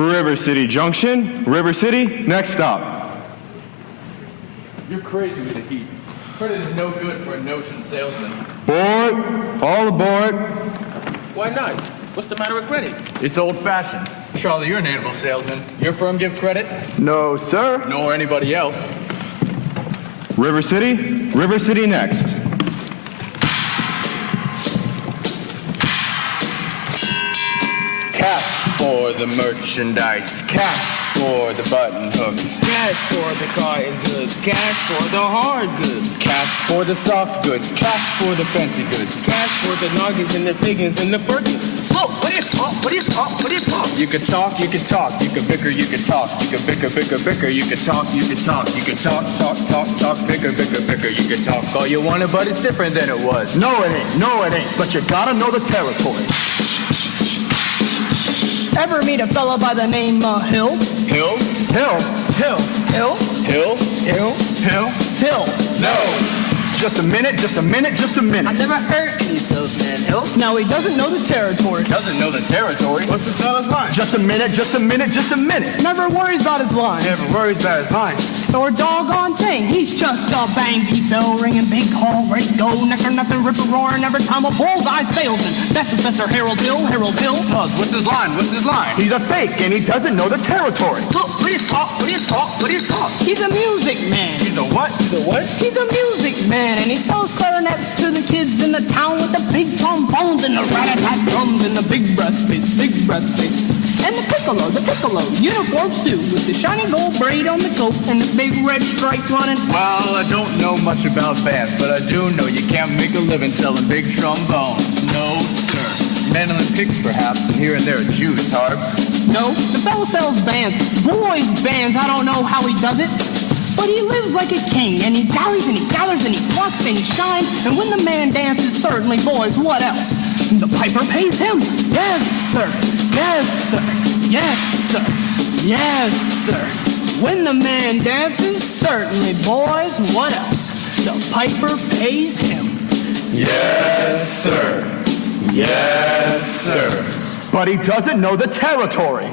River City Junction. River City, next stop. You're crazy with the heat. Credit is no good for a notion salesman. Board, all aboard. Why not? What's the matter with credit? It's old-fashioned. Charlie, you're an animal salesman. Your firm give credit? No, sir. Nor anybody else. River City next. Cash for the merchandise. Cash for the button hooks. Cash for the cotton goods. Cash for the hard goods. Cash for the soft goods. Cash for the fancy goods. Cash for the noggins and the piggins and the Perkins. Whoa, what do you talk? What do you talk? What do you talk? You could talk, you could talk. You could bicker, you could talk. You could bicker, bicker, bicker. You could talk, you could talk. You could talk, talk, talk, talk. Bicker, bicker, bicker. You could talk all you wanted, but it's different than it was. No, it ain't. No, it ain't. But you gotta know the territory. Ever meet a fella by the name Hill? Hill? Hill. Hill. Hill? Hill? Hill? Hill. Hill. No! Just a minute, just a minute, just a minute. I've never heard any salesman, Hill. Now he doesn't know the territory. Doesn't know the territory. What's the fella's line? Just a minute, just a minute, just a minute. Never worries about his line. Never worries about his line. Or doggone thing. He's just a bang, beat bell ringing, big call, ready to go, necker nothing, ripper roaring every time a bullseye salesman. That's Professor Harold Hill, Harold Hill. What's his line? What's his line? He's a fake and he doesn't know the territory. Look, what do you talk? What do you talk? What do you talk? He's a music man. He's a what? He's a what? He's a music man, and he sells clarinets to the kids in the town with the big trombones and the rat-a-tat drums and the big breast bass, big breast bass. And the piccolo, uniforms too, with the shiny gold braid on the coat and the big red stripe running. Well, I don't know much about bands, but I do know you can't make a living selling big trombones. No, sir. Mandolin picks, perhaps, and here and there a Jew's harp. No, the fella sells bands, boys bands, I don't know how he does it. But he lives like a king, and he dallies and he gathers and he flucks and he shines. And when the man dances, certainly, boys, what else? The piper pays him. Yes, sir. Yes, sir. Yes, sir. Yes, sir. When the man dances, certainly, boys, what else? The piper pays him. Yes, sir. Yes, sir. But he doesn't know the territory.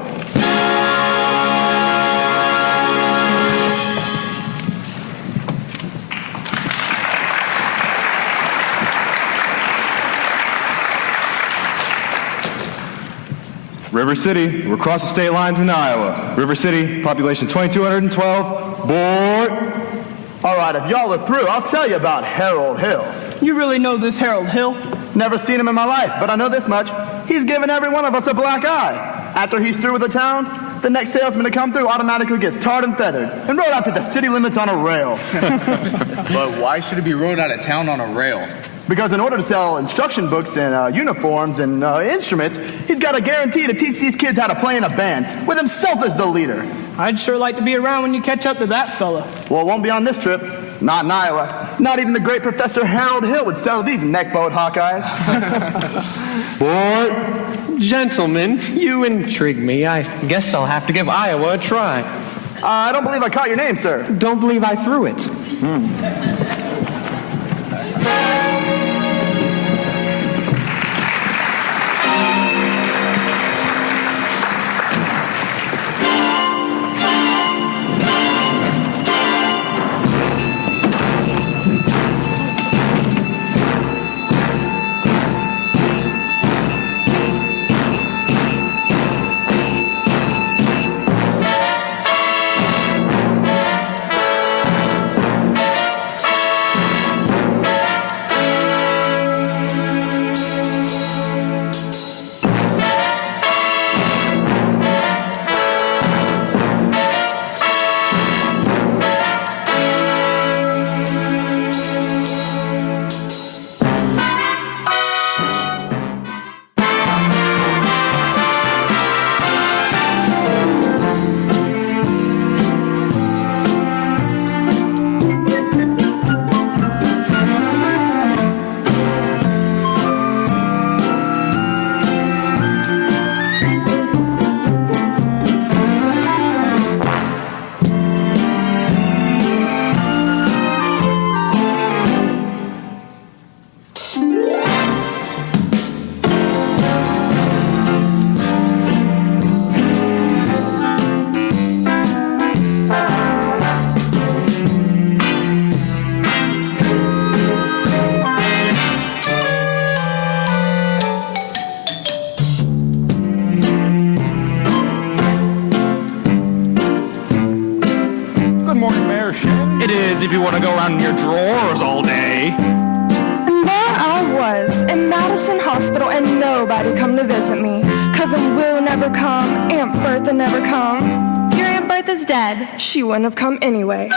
River City, we're across the state lines in Iowa. River City, population 2,212. Board. All right, if y'all are through, I'll tell you about Harold Hill. You really know this Harold Hill? Never seen him in my life, but I know this much. He's given every one of us a black eye. After he's through with the town, the next salesman to come through automatically gets tarred and feathered and rode out to the city limits on a rail. But why should it be rode out of town on a rail? Because in order to sell instruction books and uniforms and instruments, he's got a guarantee to teach these kids how to play in a band, with himself as the leader. I'd sure like to be around when you catch up to that fella. Well, it won't be on this trip. Not in Iowa. Not even the great Professor Harold Hill would sell these neck-bowed Hawkeyes. Board. Gentlemen, you intrigue me. I guess I'll have to give Iowa a try. I don't believe I caught your name, sir. Don't believe I threw it. want to go around in your drawers all day. And there I was in Madison Hospital and nobody come to visit me. Cousin Will never come, Aunt Bertha never come. Your Aunt Bertha's dead. She wouldn't have come anyway.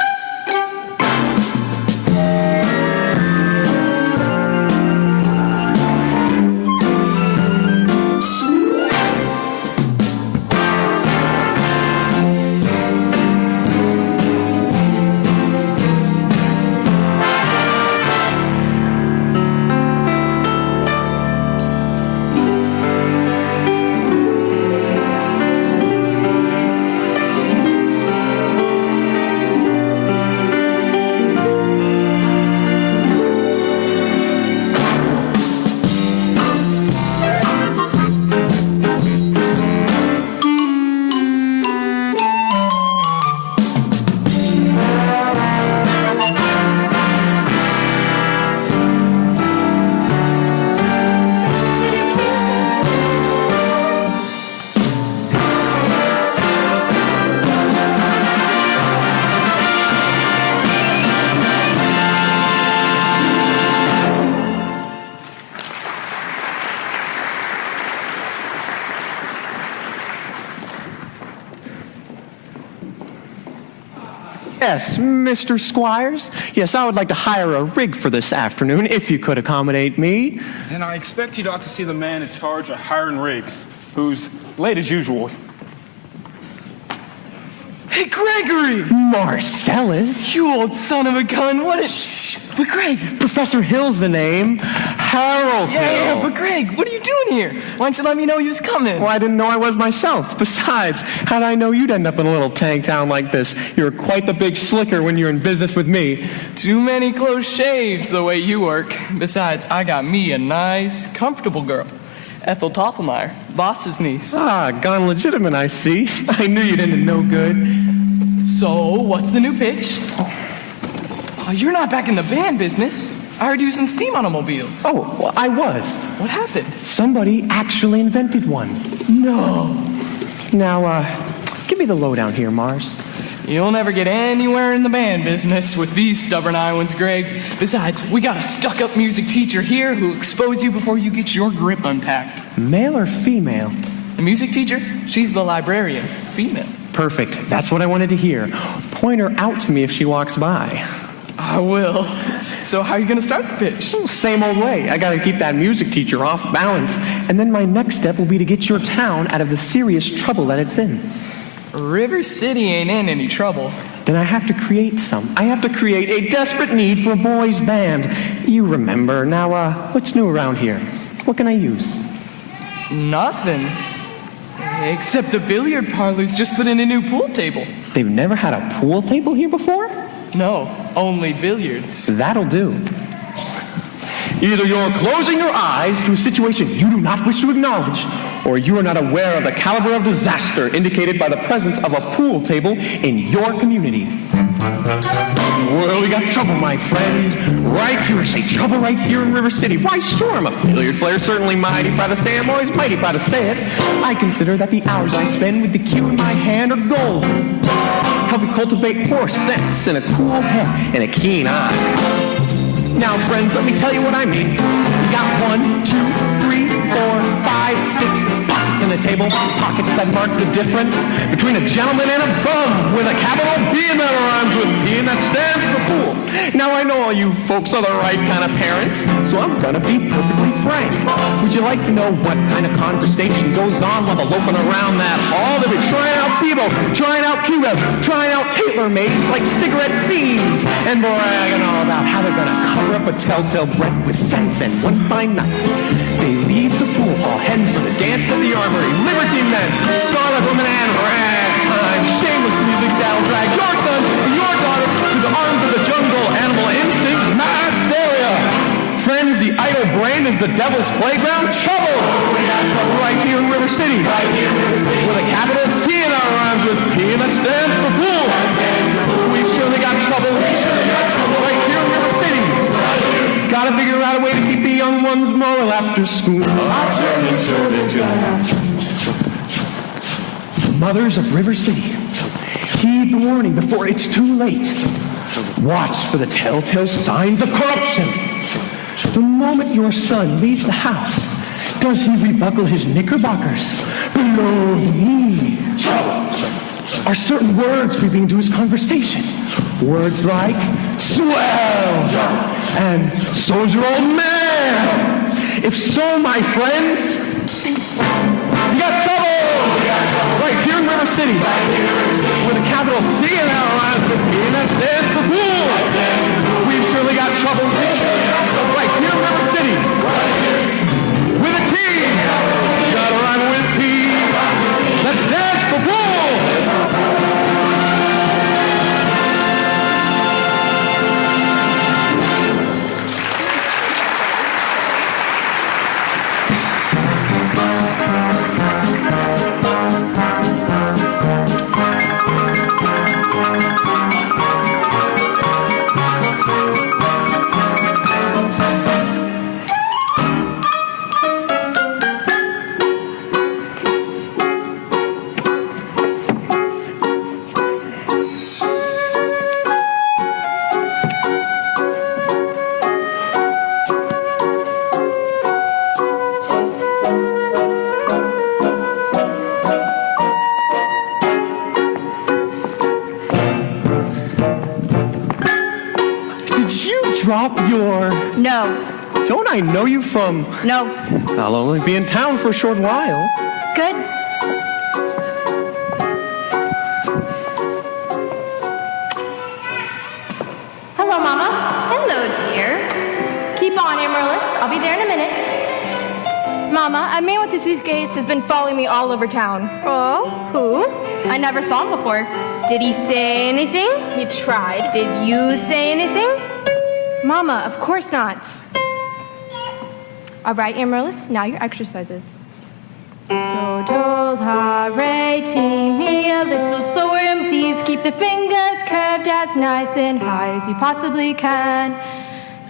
Yes, Mr. Squires. Yes, I would like to hire a rig for this afternoon, if you could accommodate me. Then I expect you ought to see the man in charge of hiring rigs, who's late as usual. Hey, Gregory! Marcellus? You old son of a gun, what is... Shh! But Greg! Professor Hill's the name. Harold Hill. Yeah, but Greg, what are you doing here? Why didn't you let me know you was coming? Well, I didn't know I was myself. Besides, how'd I know you'd end up in a little tank town like this? You're quite the big slicker when you're in business with me. Too many close shaves the way you work. Besides, I got me a nice, comfortable girl. Ethel Toffelmeyer, boss's niece. Ah, gone legitimate, I see. I knew you'd end in no good. So, what's the new pitch? Oh, you're not back in the band business. I heard you was in steam automobiles. Oh, well, I was. What happened? Somebody actually invented one. No. Now, give me the lowdown here, Mars. You'll never get anywhere in the band business with these stubborn Iowans, Greg. Besides, we got a stuck-up music teacher here who'll expose you before you get your grip unpacked. Male or female? The music teacher? She's the librarian. Female. Perfect. That's what I wanted to hear. Point her out to me if she walks by. I will. So how are you going to start the pitch? Same old way. I gotta keep that music teacher off balance. And then my next step will be to get your town out of the serious trouble that it's in. River City ain't in any trouble. Then I have to create some. I have to create a desperate need for a boys' band. You remember. Now, what's new around here? What can I use? Nothing. Except the billiard parlor's just put in a new pool table. They've never had a pool table here before? No, only billiards. That'll do. Either you're closing your eyes to a situation you do not wish to acknowledge, or you are not aware of the caliber of disaster indicated by the presence of a pool table in your community. Well, we got trouble, my friend. Right here, say trouble right here in River City. Why, sure, I'm a billiard player, certainly mighty proud to say I'm always mighty proud to say it. I consider that the hours I spend with the cue in my hand are gold. Help me cultivate 4 cents and a cool head and a keen eye. Now, friends, let me tell you what I mean. We got 1, 2, 3, 4, 5, 6 pockets in the table. Pockets that mark the difference between a gentleman and a bum with a capital B and that rhymes with P and that stands for pool. Now, I know all you folks are the right kind of parents, so I'm gonna be perfectly frank. Would you like to know what kind of conversation goes on while they're loafing around that hall? They'll be trying out Bebo, trying out Q-Rev, trying out tailor-mades like cigarette fiends, and bragging all about how they're gonna cover up a telltale breath with sense, and one fine night, they leave the pool hall heading for the dance at the armory. Liberty men, scarlet women, and ragtime. Shameless music that'll drag your son and your daughter to the arms of the jungle. Animal instinct, mass hysteria. Friends, the idle brain is the devil's playground. Trouble! We got trouble right here in River City. Right here in River City. With a capital T in our rhymes with P, and that stands for pool. We've surely got trouble. Right here in River City. Gotta figure out a way to keep the young ones moral after school. Mothers of River City, heed the warning before it's too late. Watch for the telltale signs of corruption. The moment your son leaves the house, does he rebuckle his knickerbockers below the knee? Are certain words creeping into his conversation? Words like swell and soldier old man. If so, my friends, you got trouble! Right here in River City, with a capital C and around 15, that stands for fools. We've surely got trouble right here in River City, with a T. You gotta rhyme with P. That stands for fools. Drop your... No. Don't I know you from... No. I'll only be in town for a short while. Good. Hello, Mama. Hello, dear. Keep on, Amaryllis. I'll be there in a minute. Mama, a man with a suitcase has been following me all over town. Oh, who? I never saw him before. Did he say anything? He tried. Did you say anything? Mama, of course not. All right, Amaryllis, now your exercises. So, do, la, re, ti, mi, a little slower, and please keep the fingers curved as nice and high as you possibly can.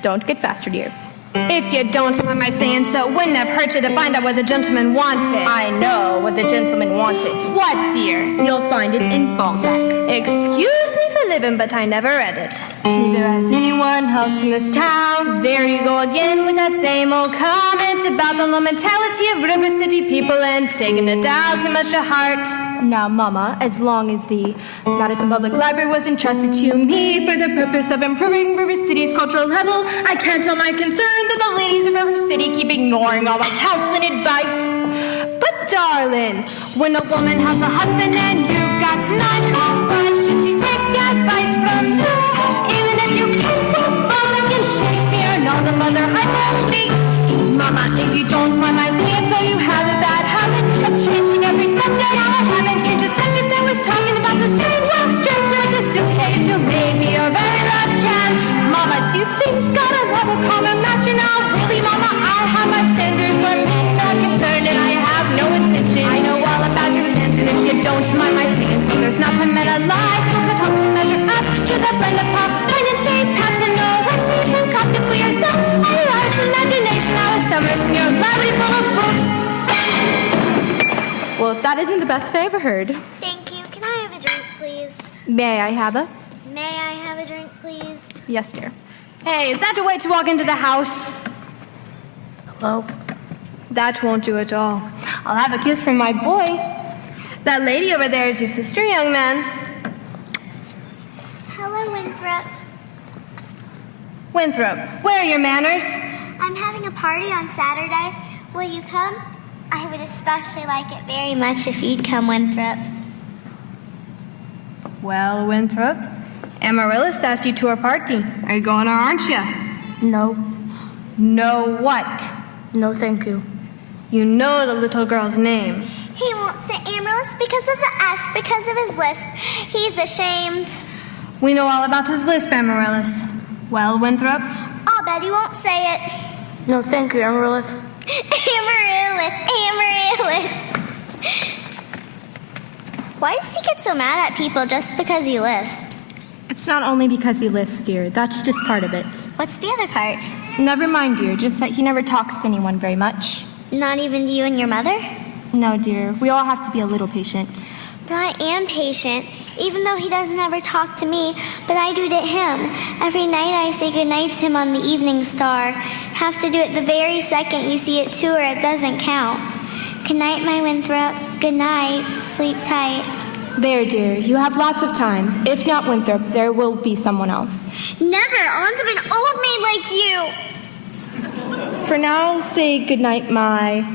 Don't get faster, dear. If you don't mind my saying so, wouldn't have hurt you to find out what the gentleman wanted. I know what the gentleman wanted. What, dear? You'll find it in Balzac. Excuse me for living, but I never read it. Neither has anyone else in this town. There you go again with that same old comment about the low mentality of River City people and taking it down too much to heart. Now, Mama, as long as the Madison Public Library was entrusted to me for the purpose of improving River City's cultural level, I can't tell my concern that the ladies of River City keep ignoring all my counseling advice. But darling, when a woman has a husband and you've got none, why should she take advice from you? Even if you came from Balzac and Shakespeare and all the mother hypotheses. Mama, if you don't mind my saying so, you have a bad habit of changing every subject. Now I haven't changed the subject. I was talking about the strange one stranger in the suitcase who made me your very last chance. Mama, do you think God I have a common master now? Really, Mama, I have my standards where men are concerned and I have no intention. I know all about your standard if you don't mind my saying so. There's not a man alive who could hope to measure up to the blend of pop, wine and St. Patton, no let's see you concoct it for yourself. A large imagination, I was stubborn in your library full of books. Well, if that isn't the best I ever heard. Thank you. Can I have a drink, please? May I have a? May I have a drink, please? Yes, dear. Hey, is that the way to walk into the house? Hello? That won't do at all. I'll have a kiss from my boy. That lady over there is your sister, young man. Hello, Winthrop. Winthrop, where are your manners? I'm having a party on Saturday. Will you come? I would especially like it very much if you'd come, Winthrop. Well, Winthrop, Amaryllis asked you to her party. Are you going or aren't you? No. No what? No, thank you. You know the little girl's name. He won't say Amaryllis because of the S, because of his lisp. He's ashamed. We know all about his lisp, Amaryllis. Well, Winthrop? I'll bet he won't say it. No, thank you, Amaryllis. Amaryllis, Amaryllis. Why does he get so mad at people just because he lisps? It's not only because he lisps, dear. That's just part of it. What's the other part? Never mind, dear. Just that he never talks to anyone very much. Not even to you and your mother? No, dear. We all have to be a little patient. But I am patient. even though he doesn't ever talk to me, but I do to him. Every night I say goodnight to him on the evening star. Have to do it the very second you see it too, or it doesn't count. Good night, my Winthrop. Good night. Sleep tight. There, dear. You have lots of time. If not Winthrop, there will be someone else. Never. I'll end up an old maid like you. For now, say goodnight, my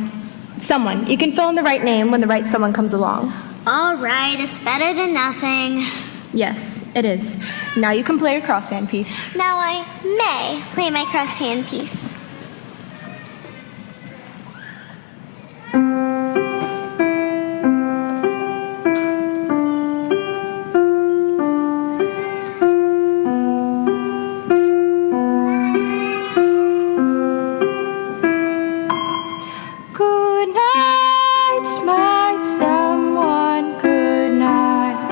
someone. You can fill in the right name when the right someone comes along. All right. It's better than nothing. Yes, it is. Now you can play your crosshand piece. Now I may play my crosshand piece. Good night, my someone. Good night,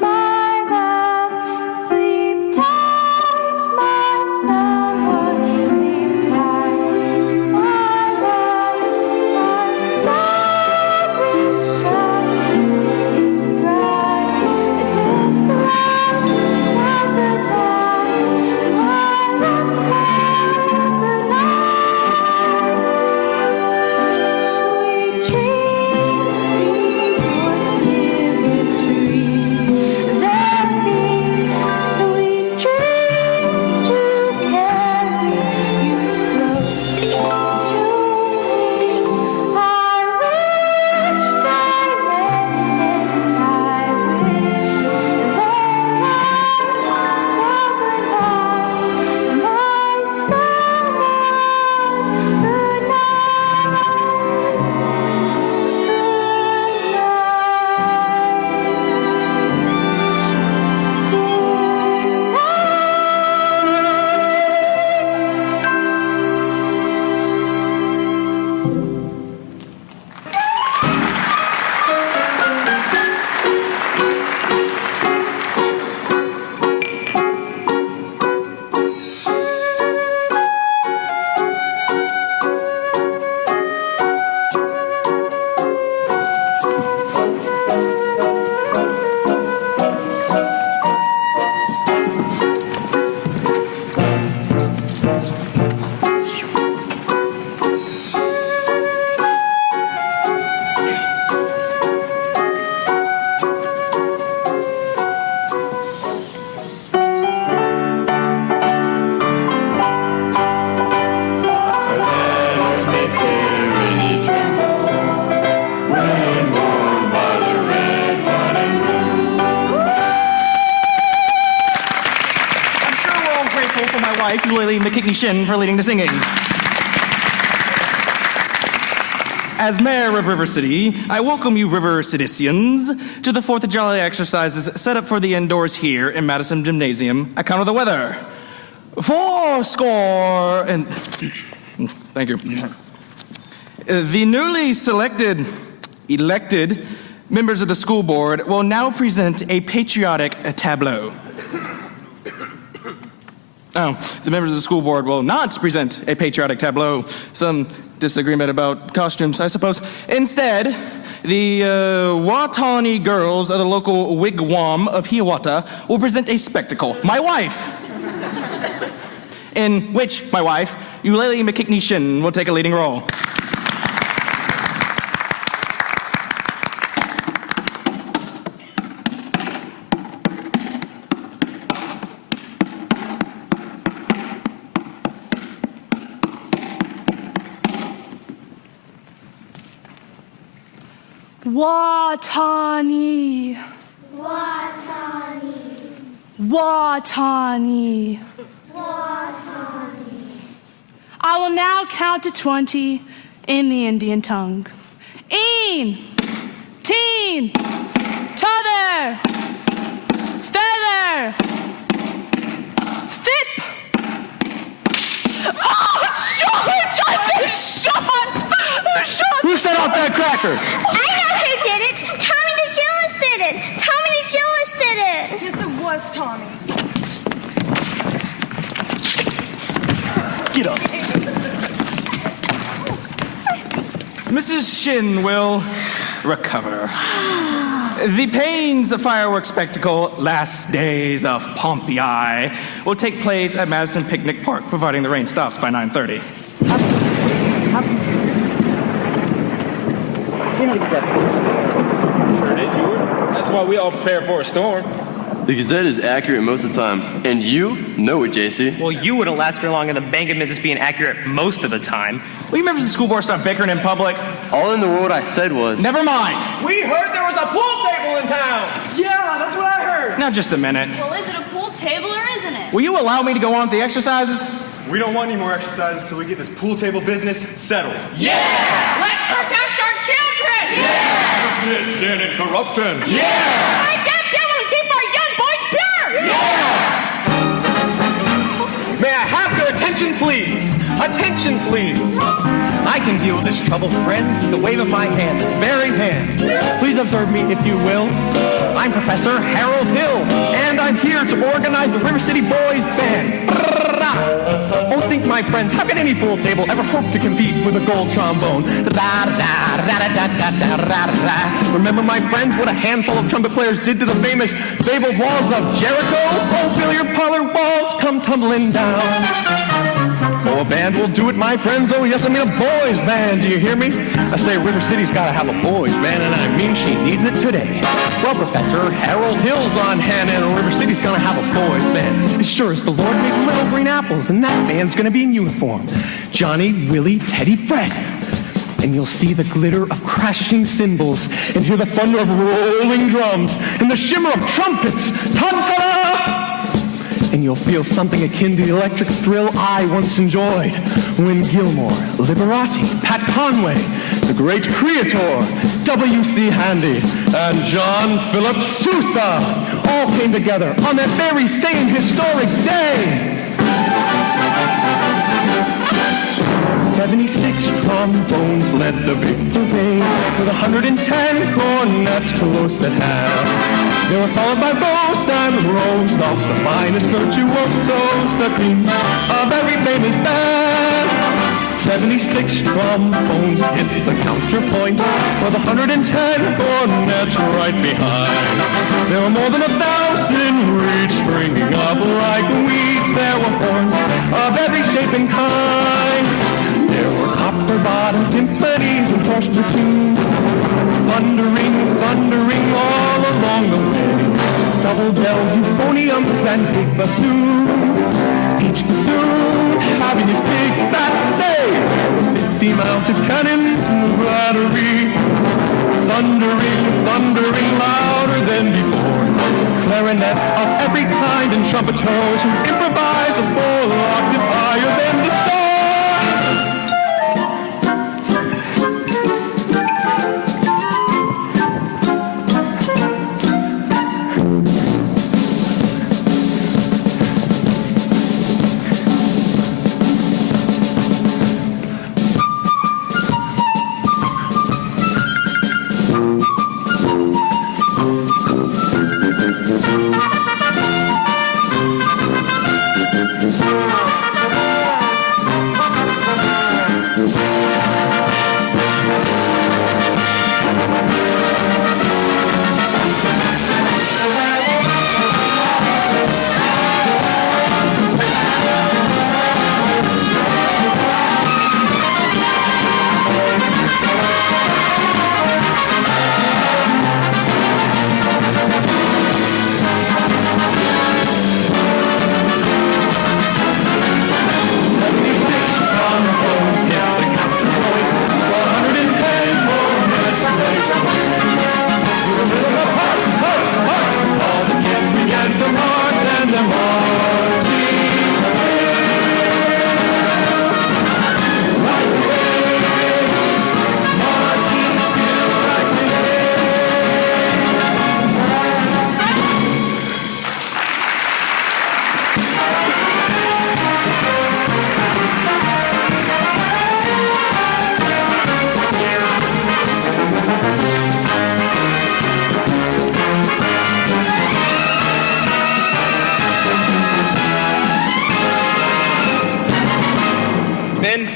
my love. Sleep tight, my someone. Sleep tight, my love. Our star will shine. It's bright. It is bright. Now good night, my love. Good night. Sweet dreams, there be sweet dreams to carry you close to me. I wish they may, I wish they might. Overnight, my someone. Good I'm sure we're all grateful for my wife, Lily McKickney-Shin, for leading the singing. As mayor of River City, I welcome you River Citizens to the 4th of July exercises set up for the indoors here in Madison Gymnasium. I count the weather. 4 and... Thank you. The newly elected members of the school board will now present a patriotic tableau. Oh, the members of the school board will not present a patriotic tableau. Some disagreement about costumes, I suppose. Instead, the Watani girls of the local wigwam of Hiawatha will present a spectacle. My wife! In which my wife, Eulalie McKickney-Shin, will take a leading role. Watani. Watani. Watani. Watani. I will now count to 20 in the Indian tongue. Een, teen, t'other, feather, thip. Oh, George, I've been shot! Who set off that cracker? I know who did it. Tommy the Gillis did it. Tommy the Gillis did it. Yes, it was Tommy. Get up. Mrs. Shin will recover. The Pains fireworks spectacle, Last Days of Pompeii, will take place at Madison Picnic Park, providing the rain stops by 9:30. Sure did, you were. That's why we all prepare for a storm. The Gazette is accurate most of the time, and you know it, JC. Well, you wouldn't last very long in the bank of just being accurate most of the time. Well, you remember the school board stopped bickering in public? All in the world I said was... Never mind. We heard there was a pool table in town. Yeah, that's what I heard. Now, just a minute. Well, is it a pool table or isn't it? Will you allow me to go on with the exercises? We don't want any more exercises till we get this pool table business settled. Yeah! Let's protect our children! Yeah! Tradition and corruption. Yeah! Fight that devil and keep our young boys pure! Yeah! May I have your attention, please? Attention, please. I can deal with this trouble, friends, with the wave of my hand, this very hand. Please observe me, if you will. I'm Professor Harold Hill, and I'm here to organize the River City Boys Band. Oh, think, my friends, how can any pool table ever hope to compete with a gold trombone? Remember, my friends, what a handful of trumpet players did to the famous Babel Walls of Jericho? Oh, billiard parlor walls come tumbling down. Oh, a band will do it, my friends. Oh, yes, I mean a boys' band. Do you hear me? I say River City's got to have a boys' band, and I mean she needs it today. Well, Professor, Harold Hill's on hand, and River City's going to have a boys' band. As sure as the Lord made little green apples, and that band's going to be in uniform. Johnny, Willie, Teddy, Fred. And you'll see the glitter of crashing cymbals, and hear the thunder of rolling drums, and the shimmer of trumpets. Ta-ta-da! And you'll feel something akin to the electric thrill I once enjoyed when Gilmore, Liberati, Pat Conway, the great Creator, W.C. Handy, and John Philip Sousa all came together on that very same historic day. 76 trombones led the victory with 110 cornets close at hand. They were followed by bows and rolls of the finest virtuosos, the cream of every famous band. 76 trombones hit the counterpoint with 110 cornets right behind. There were more than 1,000 reeds springing up like weeds. There were horns of every shape and kind. There were copper-bottomed timpanis and horse platoons, thundering, thundering all along the way. Double-bell euphoniums and big bassoons, each bassoon having his big fat say. 50 mounted cannons in the battery, thundering, thundering louder than before. Clarinets of every kind and trumpeters who improvise a full octave higher than the stars.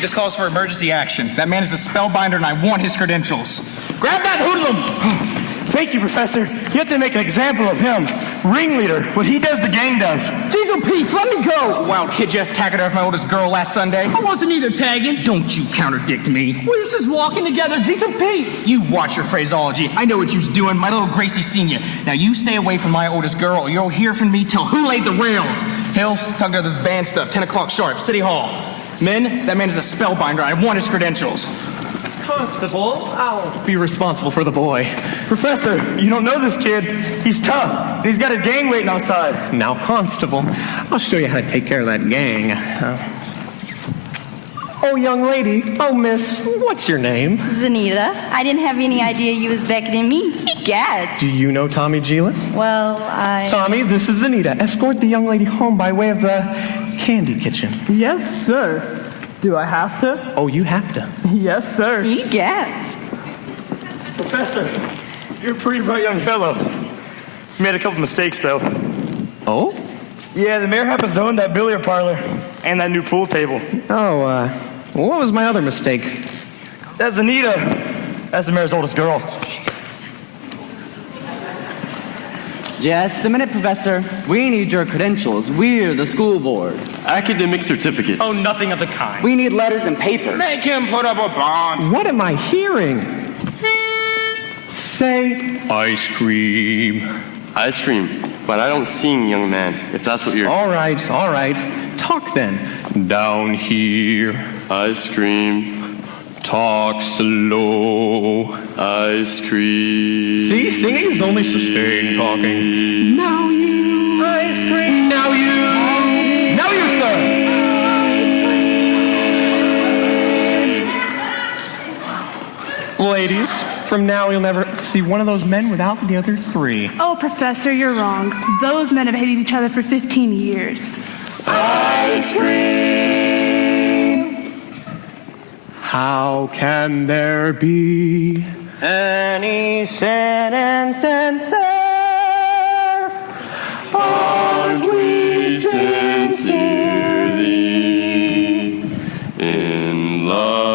This calls for emergency action. That man is a spellbinder and I want his credentials. Grab that hoodlum! Thank you, Professor. You have to make an example of him. Ringleader. What he does, the gang does. Diesel Pete, let me go! Wild kid ya, tagging her with my oldest girl last Sunday. I wasn't either tagging. Don't you contradict me. We was just walking together, Diesel Pete. You watch your phraseology. I know what you's doing. My little Gracie senior. Now you stay away from my oldest girl, or you'll hear from me till who laid the rails. Hill, talk to this band stuff. 10 o'clock sharp, City Hall. Men, that man is a spellbinder. I want his credentials. Constable, I'll be responsible for the boy. Professor, you don't know this kid. He's tough. And he's got his gang waiting outside. Now, Constable, I'll show you how to take care of that gang. Oh, young lady. Oh, miss, what's your name? Zanita. I didn't have any idea you was beckoning me. Egad. Do you know Tommy Gillis? Well, Tommy, this is Zanita. Escort the young lady home by way of the candy kitchen. Yes, sir. Do I have to? Oh, you have to. Yes, sir. Egad. Professor, you're a pretty bright young fellow. You made a couple mistakes, though. Oh? Yeah, the mayor happens to own that billiard parlor and that new pool table. Oh, what was my other mistake? That's Anita. That's the mayor's oldest girl. Just a minute, Professor. We need your credentials. We're the school board. Academic certificates. Oh, nothing of the kind. We need letters and papers. Make him put up a bond. What am I hearing? Say ice cream. Ice cream. But I don't sing, young man, if that's what you're... All right. Talk then. Down here. Ice cream. Talk slow. Ice cream. See, singing is only sustained talking. Now you. Ice cream. Now you. Now you, sir. Ladies, from now you'll never see one of those men without the other three. Oh, Professor, you're wrong. Those men have hated each other for 15 years. Ice cream. How can there be any sin and sincere? Aren't we sincerely in love?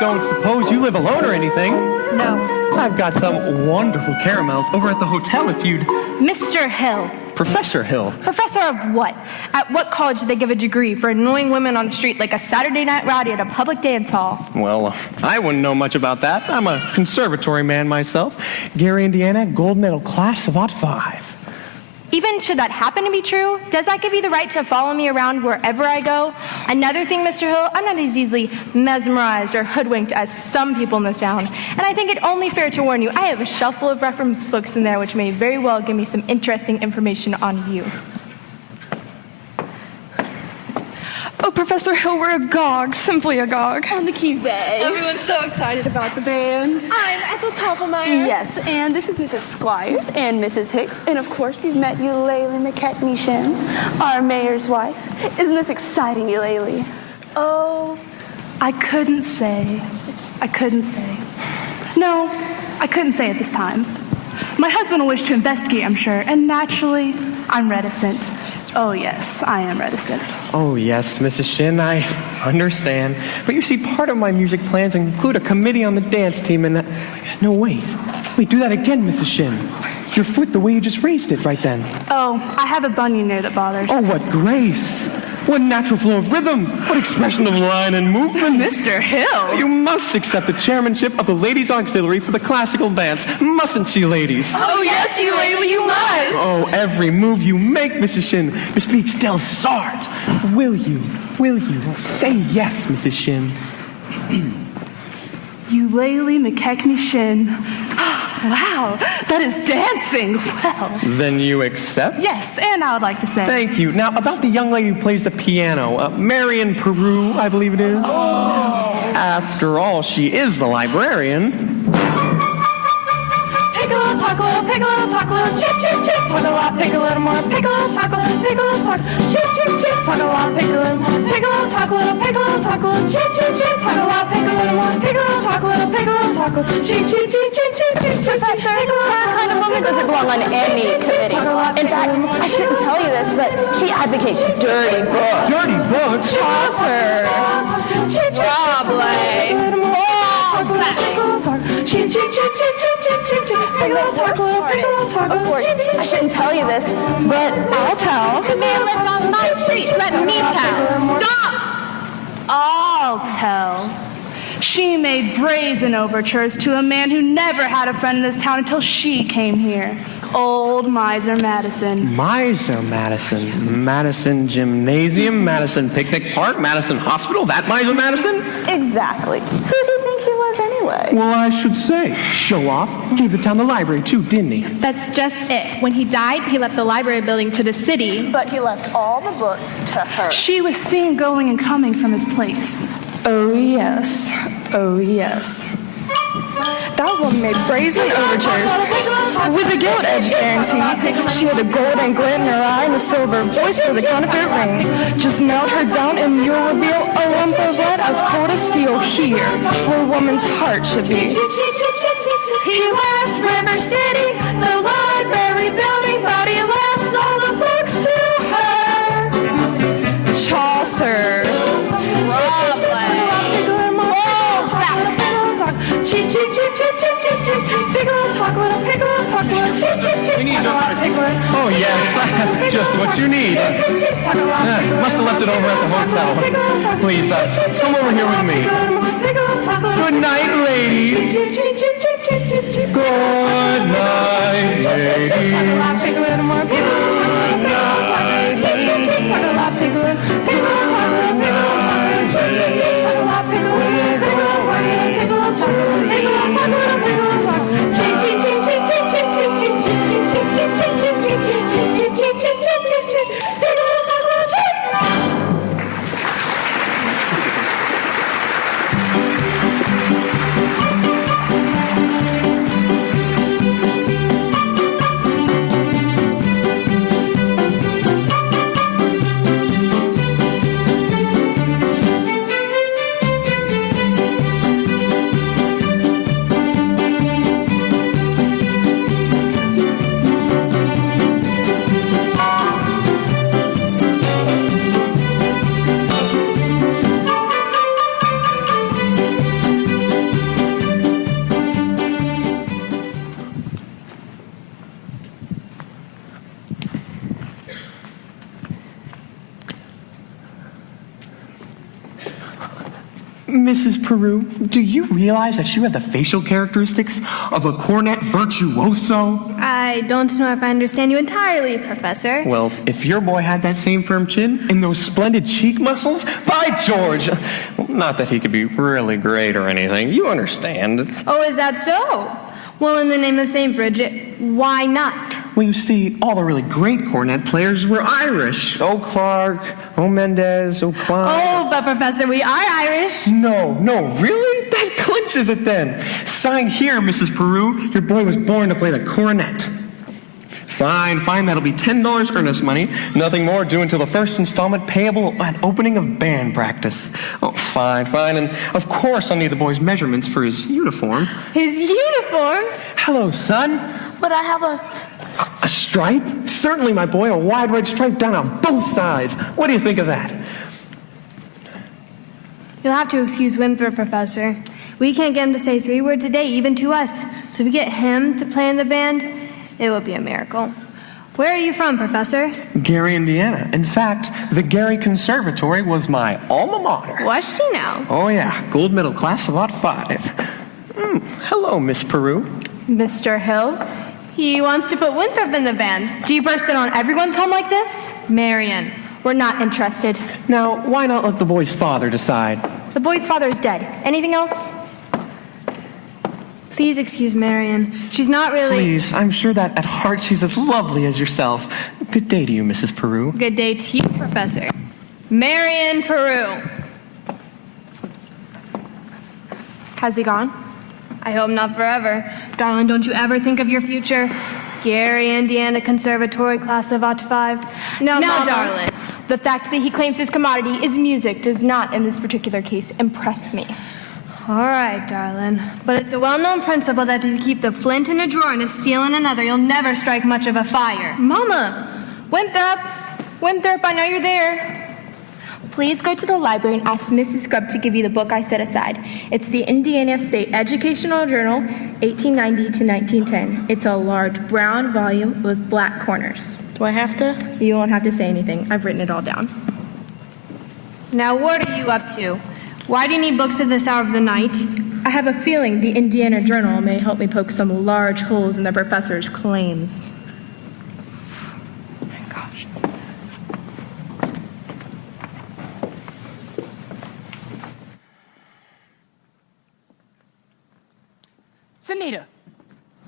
Don't suppose you live alone or anything? No. I've got some wonderful caramels over at the hotel if you'd... Mr. Hill. Professor Hill. Professor of what? At what college did they give a degree for annoying women on the street like a Saturday night rowdy at a public dance hall? Well, I wouldn't know much about that. I'm a conservatory man myself. Gary, Indiana, gold medal class of '05. Even should that happen to be true, does that give you the right to follow me around wherever I go? Another thing, Mr. Hill, I'm not as easily mesmerized or hoodwinked as some people in this town. And I think it only fair to warn you, I have a shelf full of reference books in there which may very well give me some interesting information on you. Oh, Professor Hill, we're agog, simply agog. On the key bay. Everyone's so excited about the band. I'm Ethel Toppelmeyer. Yes, and this is Mrs. Squires and Mrs. Hicks, and of course you've met Eulalie McKetney-Shin, our mayor's wife. Isn't this exciting, Eulalie? Oh, I couldn't say. No, I couldn't say at this time. My husband will wish to investigate, I'm sure, and naturally, I'm reticent. Oh, yes, I am reticent. Oh, yes, Mrs. Shin, I understand. But you see, part of my music plans include a committee on the dance team and... No, wait. Wait, do that again, Mrs. Shin. Your foot the way you just raised it right then. Oh, I have a bunion there that bothers. Oh, what grace. What natural flow of rhythm. What expression of line and movement. Mr. Hill. You must accept the chairmanship of the Ladies' Auxiliary for the classical dance. Mustn't you, ladies? Oh, yes, you must. Oh, every move you make, Mrs. Shin, bespeaks Del Sart. Will you say yes, Mrs. Shin? Eulalie McKechnie Shin. Wow, that is dancing well. Then you accept? Yes, and I would like to say. Thank you. Now, about the young lady who plays the piano, Marion Peru, I believe it is. Oh. After all, she is the librarian. Pick a little, talk a little, pick a little, talk a little, chip, chip, chip, talk a lot, pick a little more, pick a little, talk a little, pick a little, talk, chip, chip, chip, talk a lot, pick a little more, pick a little, talk a little, pick a little, talk a little, chip, chip, chip, talk a lot, pick a little more, pick a little, talk a little, pick a little, talk a little, chip, chip, chip, chip, chip, chip, chip, Professor, her kind of woman doesn't belong on any committee. In fact, I shouldn't tell you this, but she advocates dirty books. Dirty books? Chaucer. Rabelais. Of course, I shouldn't tell you this, but I'll tell. The man lived on my street. Let me tell. Stop! I'll tell. She made brazen overtures to a man who never had a friend in this town until she came here. Old Miser Madison. Miser Madison. Madison Gymnasium, Madison Picnic Park, Madison Hospital. That Miser Madison? Exactly. Who do you think he was anyway? Well, I should say. Show off. Gave the town the library, too, didn't he? That's just it. When he died, he left the library building to the city. But he left all the books to her. She was seen going and coming from his place. Oh, yes. Oh, yes. That woman made brazen overtures with a gilt edge guarantee. She had a golden glint in her eye and a silver voice with a counterfeit ring. Just melt her down and you'll reveal a lump of lead as cold as steel here, where a woman's heart should be. He left River City, the library building, but he left all the books to her. Chaucer. Oh, yes, I have just what you need. Must have left it over at the hotel. Please, come over here with me. Good night, ladies. Good night, Mrs. Peru, do you realize that you have the facial characteristics of a cornet virtuoso? I don't know if I understand you entirely, Professor. Well, if your boy had that same firm chin and those splendid cheek muscles, by George! Well, not that he could be really great or anything. You understand. Oh, is that so? Well, in the name of St. Bridget, why not? Well, you see, all the really great cornet players were Irish. Oh, Clark, oh, Mendez, oh, Klein. Oh, but Professor, we are Irish. No, really? That clinches it then. Sign here, Mrs. Peru. Your boy was born to play the cornet. Fine, that'll be $10 earnest money. Nothing more due until the first installment payable at opening of band practice. Oh, fine. And of course I'll need the boy's measurements for his uniform. His uniform? Hello, son. but I have A stripe? Certainly, my boy, a wide red stripe down on both sides. What do you think of that? You'll have to excuse Winthrop, Professor. We can't get him to say 3 words a day, even to us. So if we get him to play in the band, it will be a miracle. Where are you from, Professor? Gary, Indiana. In fact, the Gary Conservatory was my alma mater. Was she now? Oh, yeah. Gold medal class of Lot 5. Hello, Miss Peru. Mr. Hill? He wants to put Winthrop in the band. Do you burst in on everyone's home like this? Marion, we're not interested. Now, why not let the boy's father decide? The boy's father is dead. Anything else? Please excuse Marion. She's not really... Please, I'm sure that at heart she's as lovely as yourself. Good day to you, Mrs. Peru. Good day to you, Professor. Marion Peru. Has he gone? I hope not forever. Darling, don't you ever think of your future? Gary, Indiana Conservatory, class of Ot 5. Now, Mama. darling, the fact that he claims his commodity is music does not, in this particular case, impress me. All right, darling. But it's a well-known principle that if you keep the flint in a drawer and a steel in another, you'll never strike much of a fire. Mama! Winthrop! Winthrop, I know you're there. Please go to the library and ask Mrs. Scrub to give you the book I set aside. It's the Indiana State Educational Journal, 1890 to 1910. It's a large brown volume with black corners. Do I have to? You won't have to say anything. I've written it all down. Now, what are you up to? Why do you need books at this hour of the night? I have a feeling the Indiana Journal may help me poke some large holes in the professor's claims. Gosh. Zanita,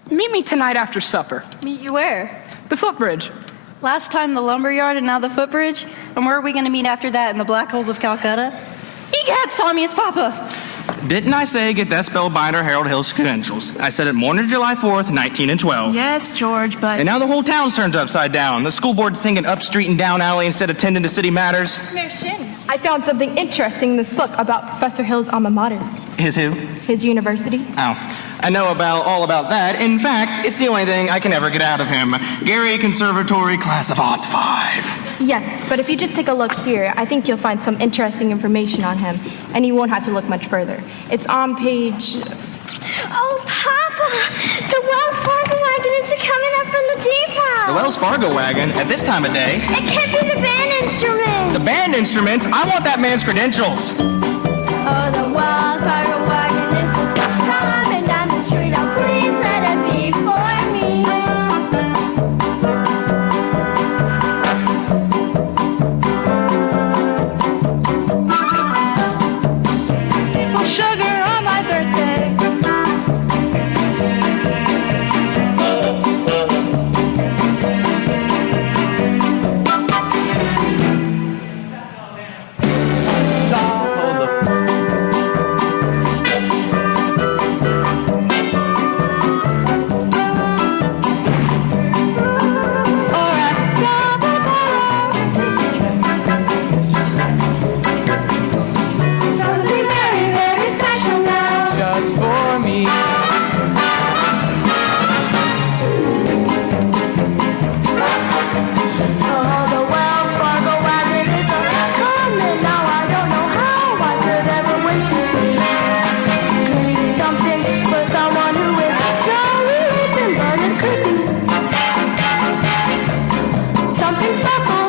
meet me tonight after supper. Meet you where? The footbridge. Last time the lumberyard and now the footbridge? And where are we going to meet after that, in the black holes of Calcutta? Egads, Tommy, it's Papa. Didn't I say get that spellbinder Harold Hill's credentials? I said it morning of July 4th, 1912. Yes, George, but... And now the whole town's turned upside down. The school board's singing up street and down alley instead of tending to city matters. I found something interesting in this book about Professor Hill's alma mater. His who? His university. Oh, I know all about that. In fact, it's the only thing I can ever get out of him. Gary Conservatory, class of Ot 5. Yes, but if you just take a look here, I think you'll find some interesting information on him, and you won't have to look much further. It's on page... Oh, Papa! The Wells Fargo wagon is coming up from the depot! The Wells Fargo wagon at this time of day? It can't be the band instrument! The band instruments? I want that man's credentials! Oh, the Wells Fargo wagon is coming down the street. Oh, please let it be for me. Sugar on my birthday. Something very, very special now. Just for me. Oh, the Wells Fargo wagon is coming now. I don't know how I could ever wait to see. Could be something for someone who is no reason, but it could be something special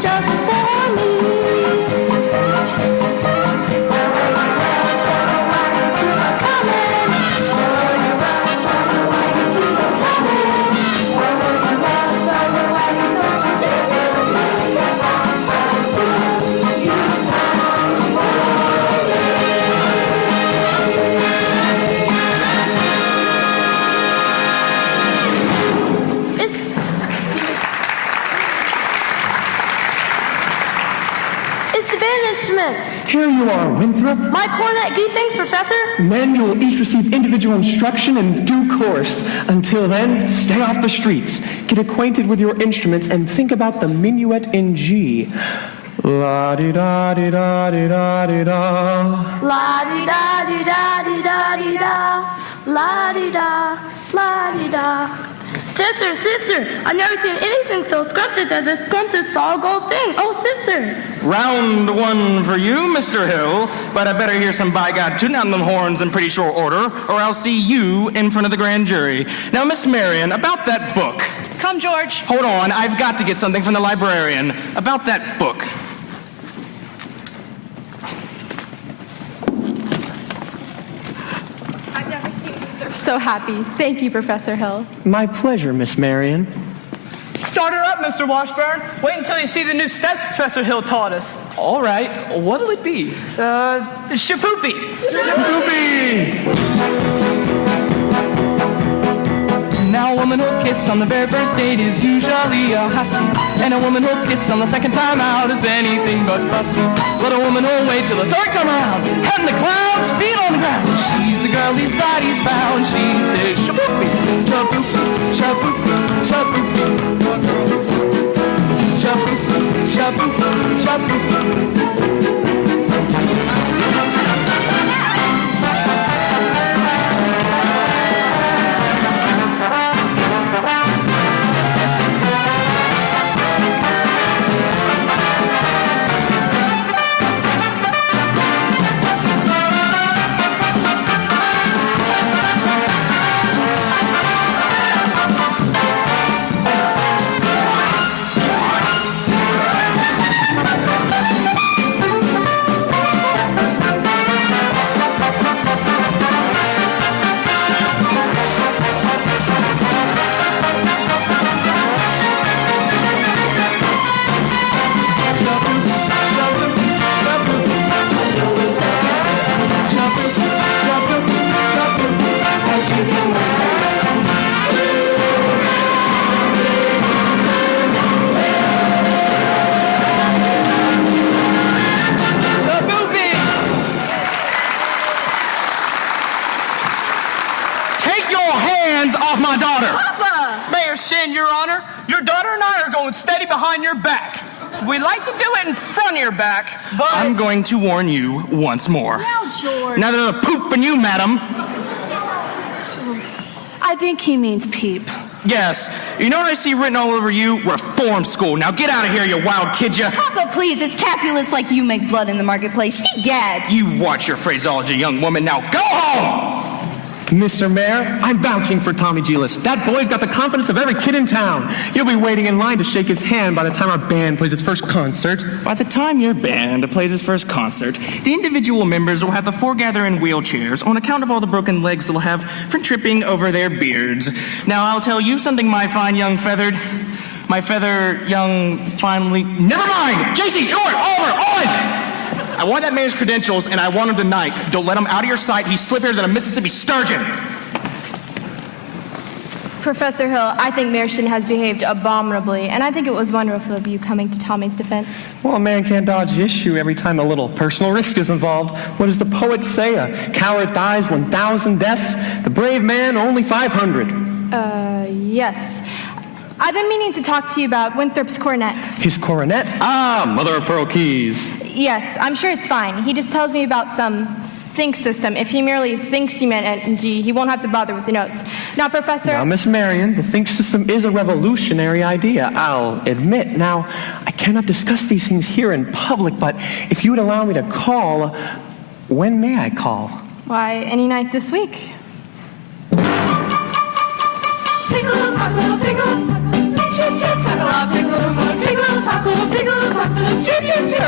just for me. It's the band instruments. Here you are, Winthrop. My cornet. Gee, thanks, Professor. Men, you will each receive individual instruction in due course. Until then, stay off the streets. Get acquainted with your instruments and think about the minuet in G. La-di-da-di-da-di-da-di-da. La-di-da-di-da-di-da-di-da. La-di-da. La-di-da. Sister, I've never seen anything so scrumptious as this scrumptious solid gold thing. Oh, sister. Round one for you, Mr. Hill, but I better hear some by God tooting on them horns in pretty short order, or I'll see you in front of the grand jury. Now, Miss Marion, about that book. Come, George. Hold on, I've got to get something from the librarian. About that book. I've never seen them so happy. Thank you, Professor Hill. My pleasure, Miss Marion. Start her up, Mr. Washburn. Wait until you see the new steps Professor Hill taught us. All right, what'll it be? Shapoopy. Now a woman who'll kiss on the very first date is usually a hussy. And a woman who'll kiss on the second time out is anything but fussy. But a woman who'll wait till the third time around, head in the clouds, feet on the ground. She's the girl these bodies found. She's a shapoopy, shapoopy, shapoopy, shapoopy. Shapoopy, shapoopy, shapoopy. My daughter. Papa! Mayor Shin, Your Honor, your daughter and I are going steady behind your back. We like to do it in front of your back, but... I'm going to warn you once more. Now, George. Now there's a poop from you, madam. I think he means peep. Yes. You know what I see written all over you? Reform school. Now get out of here, you wild kid, ya. Papa, please, it's Capulets like you make blood in the marketplace. He gads. You watch your phraseology, young woman. Now go home! Mr. Mayor, I'm vouching for Tommy Gillis. That boy's got the confidence of every kid in town. You'll be waiting in line to shake his hand by the time our band plays its first concert. By the time your band plays its first concert, the individual members will have to foregather in wheelchairs on account of all the broken legs they'll have from tripping over their beards. Now, I'll tell you something, my fine young feathered. My feather young finally... Never mind! JC, Ewart, Oliver, Owen! I want that man's credentials, and I want him tonight. Don't let him out of your sight. He's slippier than a Mississippi sturgeon. Professor Hill, I think Mayor Shin has behaved abominably, and I think it was wonderful of you coming to Tommy's defense. Well, a man can't dodge issue every time a little personal risk is involved. What does the poet say? A coward dies 1,000 deaths. The brave man, only 500. Yes. I've been meaning to talk to you about Winthrop's coronet. His coronet? Ah, mother of pearl keys. Yes, I'm sure it's fine. He just tells me about some think system. If he merely thinks you meant NG, he won't have to bother with the notes. Now, Professor... Now, Miss Marion, the think system is a revolutionary idea, I'll admit. Now, I cannot discuss these things here in public, but if you would allow me to call, when may I call? Why, any night this week. Pick a little talk, little pick a little talk, chip chip talk a lot, pick a little more, pick a little talk, little pick a little talk, chip chip chip.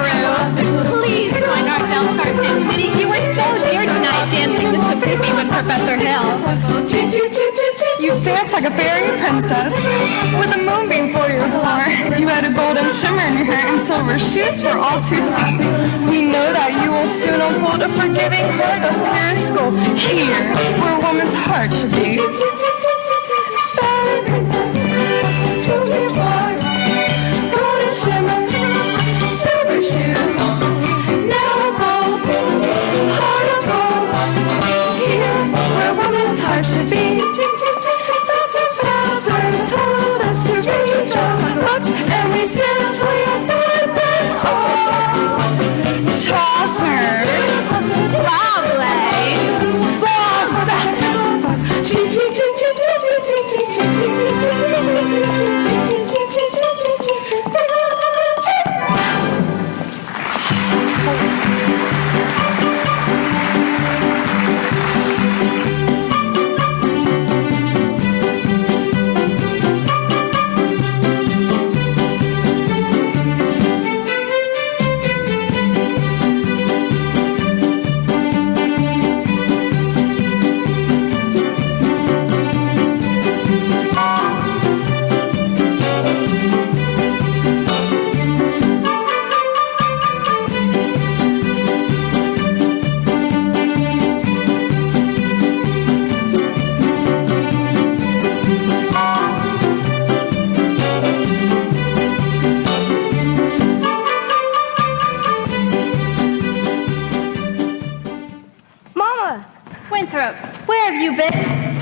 Please join our Del Cartoon Committee. You were so here tonight dancing the Shapoopy with Professor Hill. You dance like a fairy princess with a moonbeam for your floor. You had a golden shimmer in your hair and silver shoes for all to see. We know that you will soon unfold a forgiving heart of pure gold here, where a woman's heart should be. Fairy princess, Julia Floor, golden shimmer, silver shoes, now gold, heart of gold, here where a woman's heart should be. Dr. Vassar told us to read those books, and we simply adored them all. Chaucer, Rabelais, Balzac, ching ching ching ching.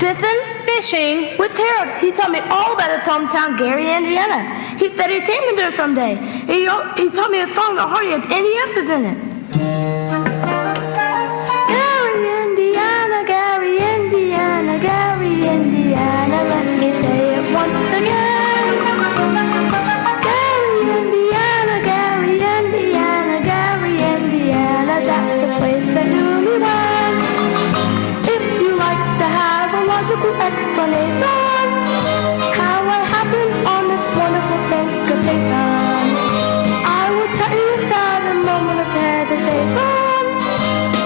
Fishing? With Harold. He told me all about his hometown, Gary, Indiana. He said he'd take me there someday. He told me a song that hardly has any S's in it. Gary, Indiana, Gary, Indiana, Gary, Indiana. Let me say it once again. Gary, Indiana, Gary, Indiana, Gary, Indiana. That's the place that knew me well. If you like to have a logical explanation how I happened on this wonderful syncopation, I will tell you without a moment of hesitation.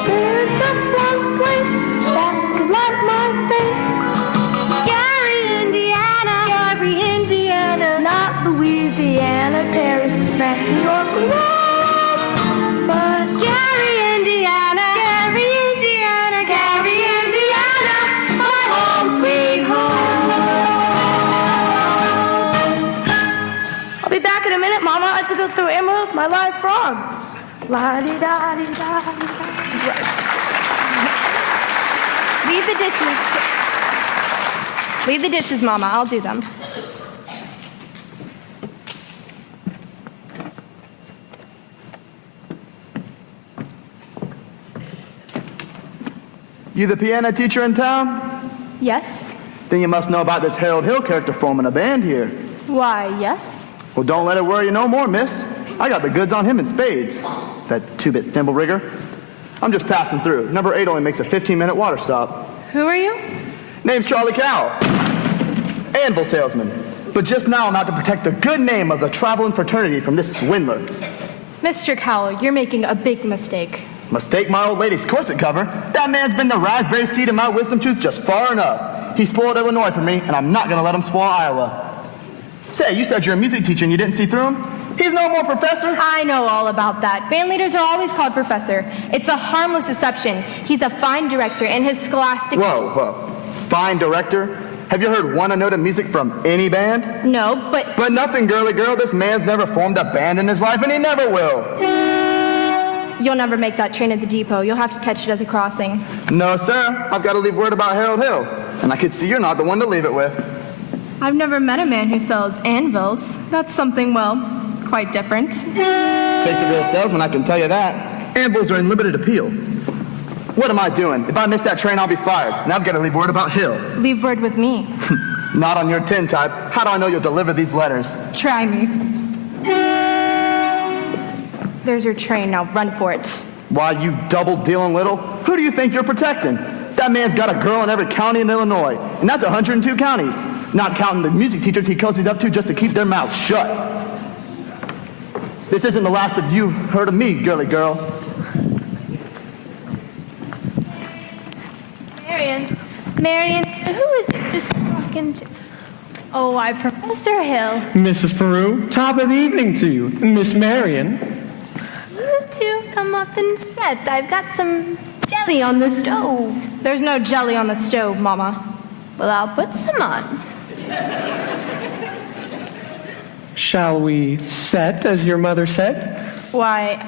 There is just one place that could light my face. Gary, Indiana. Gary, Indiana. Not Louisiana, Paris, France, New York, Rome. But Gary, Indiana. Gary, Indiana. Gary, Indiana. My home sweet home. I'll be back in a minute, Mama. I have to go through Emerald's my live frog. La-di-da-di-da-di-da. Leave the dishes. Leave the dishes, Mama. I'll do them. You the piano teacher in town? Yes? Then you must know about this Harold Hill character forming a band here. Why, yes? Well, don't let it worry you no more, miss. I got the goods on him in spades. That two-bit thimble rigger. I'm just passing through. Number 8 only makes a 15-minute water stop. Who are you? Name's Charlie Cowell. Anvil salesman. But just now I'm out to protect the good name of the traveling fraternity from this swindler. Mr. Cowell, you're making a big mistake. Mistake my old lady's corset cover? That man's been the raspberry seed in my wisdom tooth just far enough. He spoiled Illinois for me, and I'm not gonna let him spoil Iowa. Say, you said you're a music teacher and you didn't see through him? He's no more professor. I know all about that. Band leaders are always called professor. It's a harmless deception. He's a fine director, and his scholastic... Whoa. Fine director? Have you heard one note of music from any band? No, but... But nothing, girly girl. This man's never formed a band in his life, and he never will. You'll never make that train at the depot. You'll have to catch it at the crossing. No, sir. I've got to leave word about Harold Hill. And I could see you're not the one to leave it with. I've never met a man who sells anvils. That's something, well, quite different. Takes a real salesman, I can tell you that. Anvils are in limited appeal. What am I doing? If I miss that train, I'll be fired. And I've got to leave word about Hill. Leave word with me. Not on your tin type. How do I know you'll deliver these letters? Try me. There's your train. Now run for it. Why, you double-dealing little? Who do you think you're protecting? That man's got a girl in every county in Illinois. And that's 102 counties. Not counting the music teachers he cozies up to just to keep their mouths shut. This isn't the last of you heard of me, girly girl. Marion, who is it just talking to? Oh, why, Professor Hill. Mrs. Peru, top of the evening to you. Miss Marion. You two come up and sit. I've got some jelly on the stove. There's no jelly on the stove, Mama. Well, I'll put some on. Shall we set, as your mother said? Why,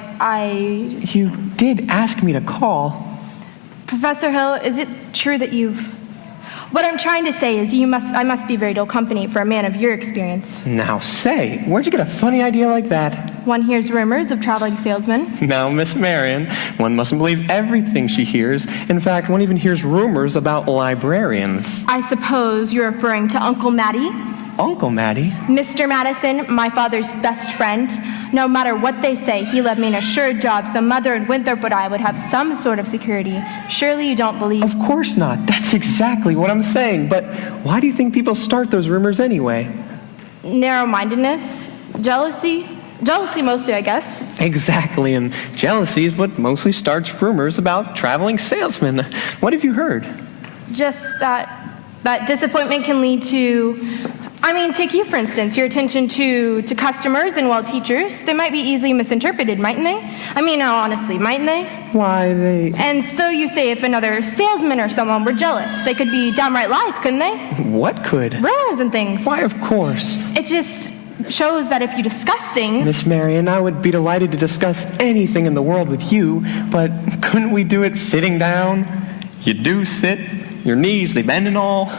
You did ask me to call. Professor Hill, is it true that you've... What I'm trying to say is I must be very dull company for a man of your experience. Now say, where'd you get a funny idea like that? One hears rumors of traveling salesmen. Now, Miss Marion, one mustn't believe everything she hears. In fact, one even hears rumors about librarians. I suppose you're referring to Uncle Matty? Uncle Matty? Mr. Madison, my father's best friend. No matter what they say, he left me an assured job, so Mother and Winthrop and I would have some sort of security. Surely you don't believe... Of course not. That's exactly what I'm saying. But why do you think people start those rumors anyway? Narrow-mindedness? Jealousy? Jealousy mostly, I guess. Exactly, and jealousy is what mostly starts rumors about traveling salesmen. What have you heard? Just that disappointment can lead to... take you, for instance, your attention to customers and, well, teachers. They might be easily misinterpreted, mightn't they? Honestly, mightn't they? Why, they... And so you say if another salesman or someone were jealous, they could be downright lies, couldn't they? What could? Rumors and things. Why, of course. It just shows that if you discuss things... Miss Marion, I would be delighted to discuss anything in the world with you, but couldn't we do it sitting down? You do sit Your knees, they bend and all.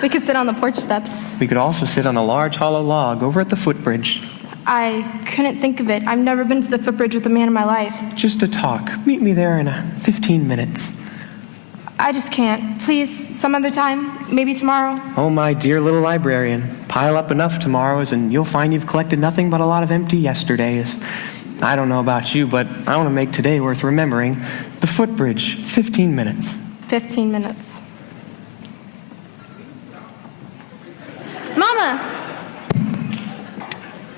We could sit on the porch steps. We could also sit on a large hollow log over at the footbridge. I couldn't think of it. I've never been to the footbridge with a man in my life. Just to talk. Meet me there in 15 minutes. I just can't. Please, some other time, maybe tomorrow. Oh, my dear little librarian. Pile up enough tomorrows and you'll find you've collected nothing but a lot of empty yesterdays. I don't know about you, but I want to make today worth remembering. The footbridge, 15 minutes. 15 minutes. Mama!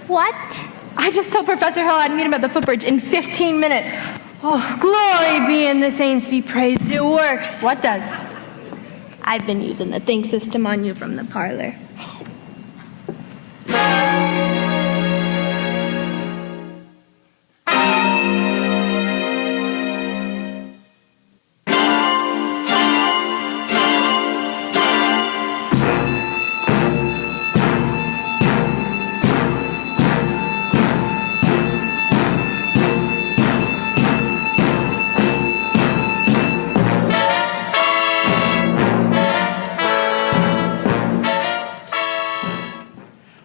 What? I just told Professor Hill I'd meet him at the footbridge in 15 minutes. Oh, glory be and the saints be praised. It works. What does? I've been using the think system on you from the parlor.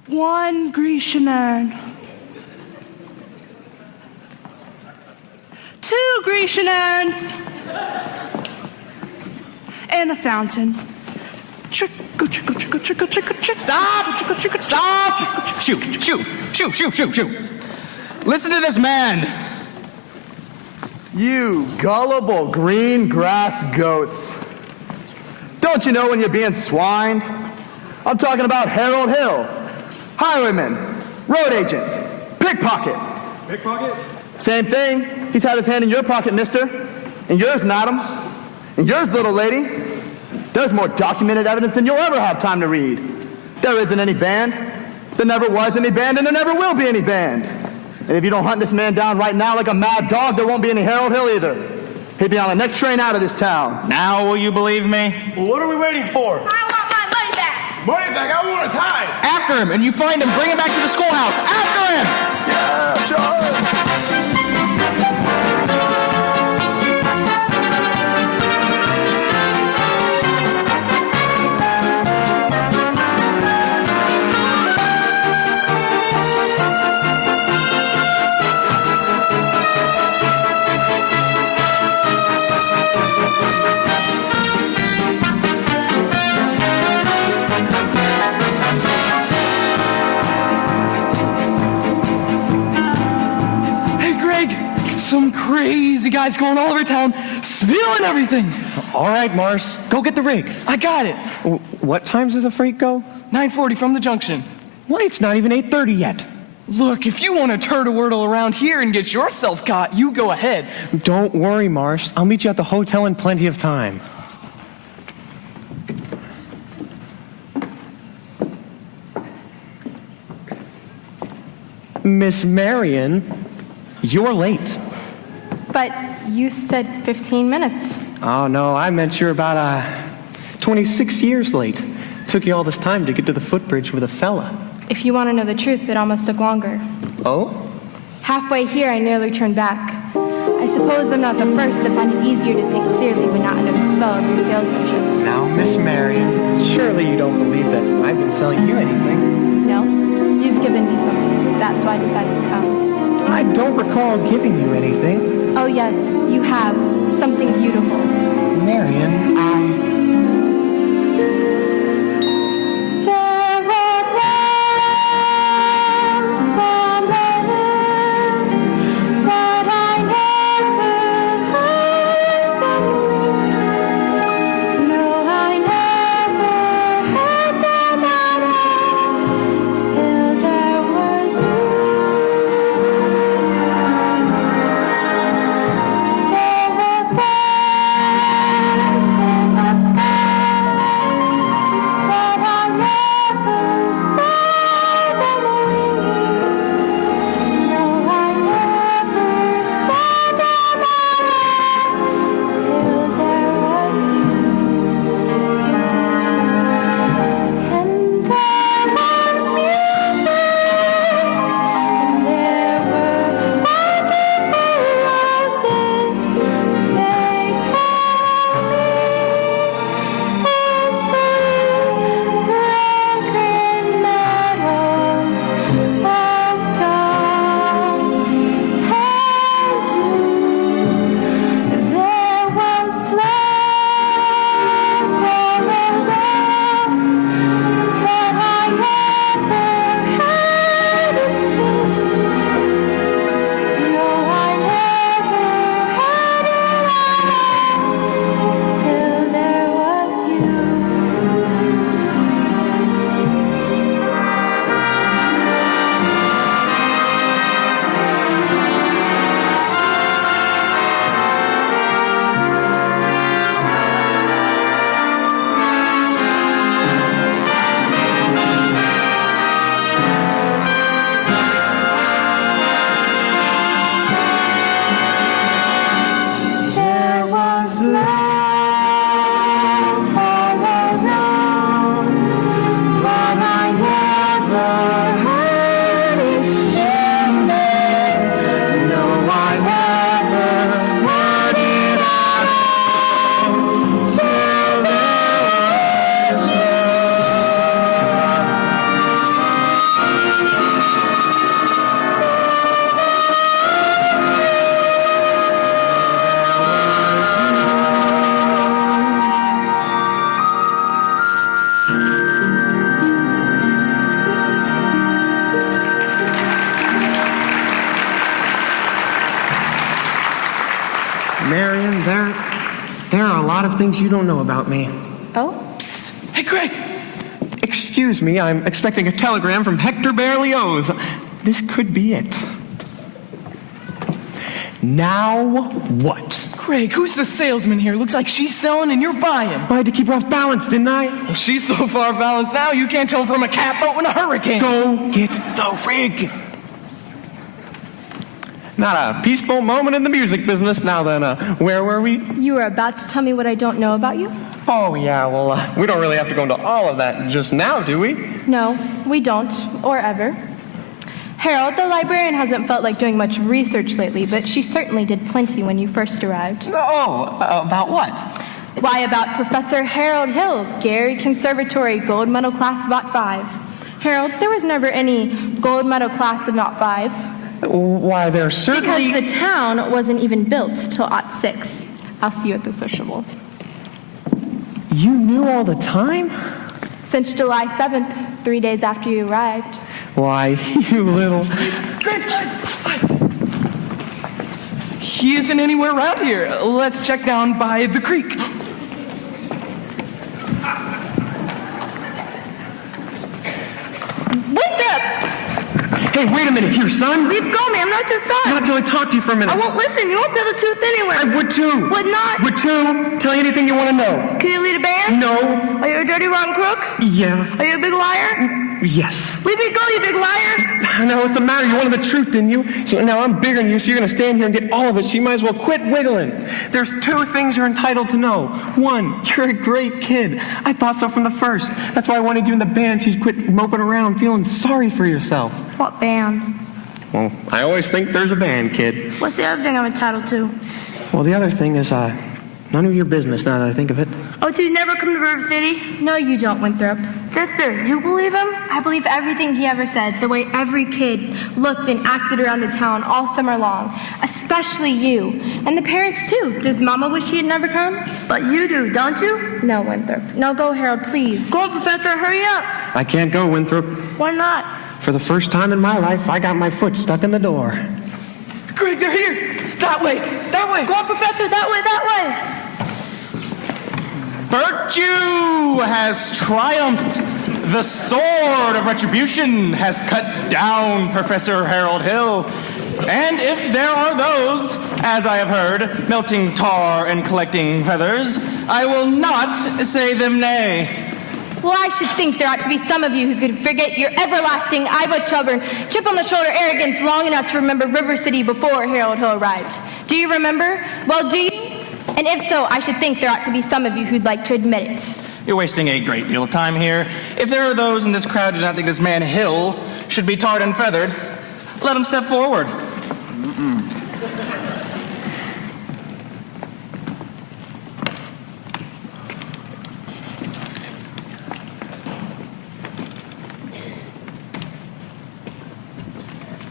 One Grecian urn. 2 Grecian urns. And a fountain. Trickle, trickle, trickle, trickle, trickle, trickle. Stop! Trickle, trickle, Stop! Shoot, shoot, shoot, shoot, shoot, shoot. Listen to this man. You gullible green grass goats. Don't you know when you're being swined? I'm talking about Harold Hill, highwayman, road agent, pickpocket. Pickpocket? Same thing. He's had his hand in your pocket, mister. And yours, madam. And yours, little lady. There's more documented evidence than you'll ever have time to read. There isn't any band. There never was any band, and there never will be any band. And if you don't hunt this man down right now like a mad dog, there won't be any Harold Hill either. He'll be on the next train out of this town. Now will you believe me? Well, what are we waiting for? I want my money back. Money back? I want his hide. After him, and you find him, bring him back to the schoolhouse. After him! Yeah, sure. Some crazy guys going all over town, spilling everything. All right, Mars, go get the rig. I got it. What times does a freight go? 9:40 from the junction. Well, it's not even 8:30 yet. Look, if you want to turtle-wurtle around here and get yourself caught, you go ahead. Don't worry, Mars. I'll meet you at the hotel in plenty of time. Miss Marion, you're late. But you said 15 minutes. Oh, no, I meant you're about 26 years late. Took you all this time to get to the footbridge with a fella. If you want to know the truth, it almost took longer. Oh? Halfway here, I nearly turned back. I suppose I'm not the first to find it easier to think clearly when not under the spell of your salesmanship. Now, Miss Marion, surely you don't believe that I've been selling you anything. No, you've given me something. That's why I decided to come. I don't recall giving you anything. Oh yes, you have. Something beautiful. Marion, there are a lot of things you don't know about me. Oh? Psst. Hey, Greg! Excuse me, I'm expecting a telegram from Hector Berlioz. This could be it. Now what? Greg, who's the salesman here? Looks like she's selling and you're buying. I had to keep her off balance, didn't I? Well, she's so far balanced now you can't tell from a catboat in a hurricane. Go get the rig. Not a peaceful moment in the music business. Now then, where were we? You were about to tell me what I don't know about you? Oh, yeah, well, we don't really have to go into all of that just now, do we? No, we don't, or ever. Harold, the librarian, hasn't felt like doing much research lately, but she certainly did plenty when you first arrived. Oh, about what? Why, about Professor Harold Hill, Gary Conservatory, gold medal class of '05. 5. Harold, there was never any gold medal class of '05. Why, there's certainly... Because the town wasn't even built till '06. I'll see you at the sociable. You knew all the time? Since July 7th, 3 days after you arrived. Why, you little... He isn't anywhere around here. Let's check down by the creek. Hey, wait a minute here, son. Leave go, man. I'm not your son. Not until I talk to you for a minute. I won't listen. You won't tell the truth anyway. I would too. Would not. Would too. Tell you anything you want to know. Can you lead a band? No. Are you a dirty, rotten crook? Yeah. Are you a big liar? Yes. Leave me go, you big liar. No, what's the matter? You wanted the truth, didn't you? So now I'm bigger than you, so you're going to stand here and get all of it, so you might as well quit wiggling. There's 2 things you're entitled to know. 1, you're a great kid. I thought so from the first. That's why I wanted you in the band, so you'd quit moping around feeling sorry for yourself. What band? Well, I always think there's a band, kid. What's the other thing I'm entitled to? Well, the other thing is, none of your business now that I think of it. Oh, so you never come to River City? No, you don't, Winthrop. Sister, you believe him? I believe everything he ever said, the way every kid looked and acted around the town all summer long. Especially you. And the parents, too. Does Mama wish he had never come? But you do, don't you? No, Winthrop. No, go, Harold, please. Go, Professor, hurry up. I can't go, Winthrop. Why not? For the first time in my life, I got my foot stuck in the door. Greg, they're here. That way. That way. Go on, Professor, that way, that way. Virtue has triumphed. The sword of retribution has cut down Professor Harold Hill. And if there are those, as I have heard, melting tar and collecting feathers, I will not say them nay. Well, I should think there ought to be some of you who could forget your everlasting Iowa children, chip on the shoulder arrogance long enough to remember River City before Harold Hill arrived. Do you remember? Well, do you? And if so, I should think there ought to be some of you who'd like to admit it. You're wasting a great deal of time here. If there are those in this crowd who do not think this man Hill should be tarred and feathered, let him step forward.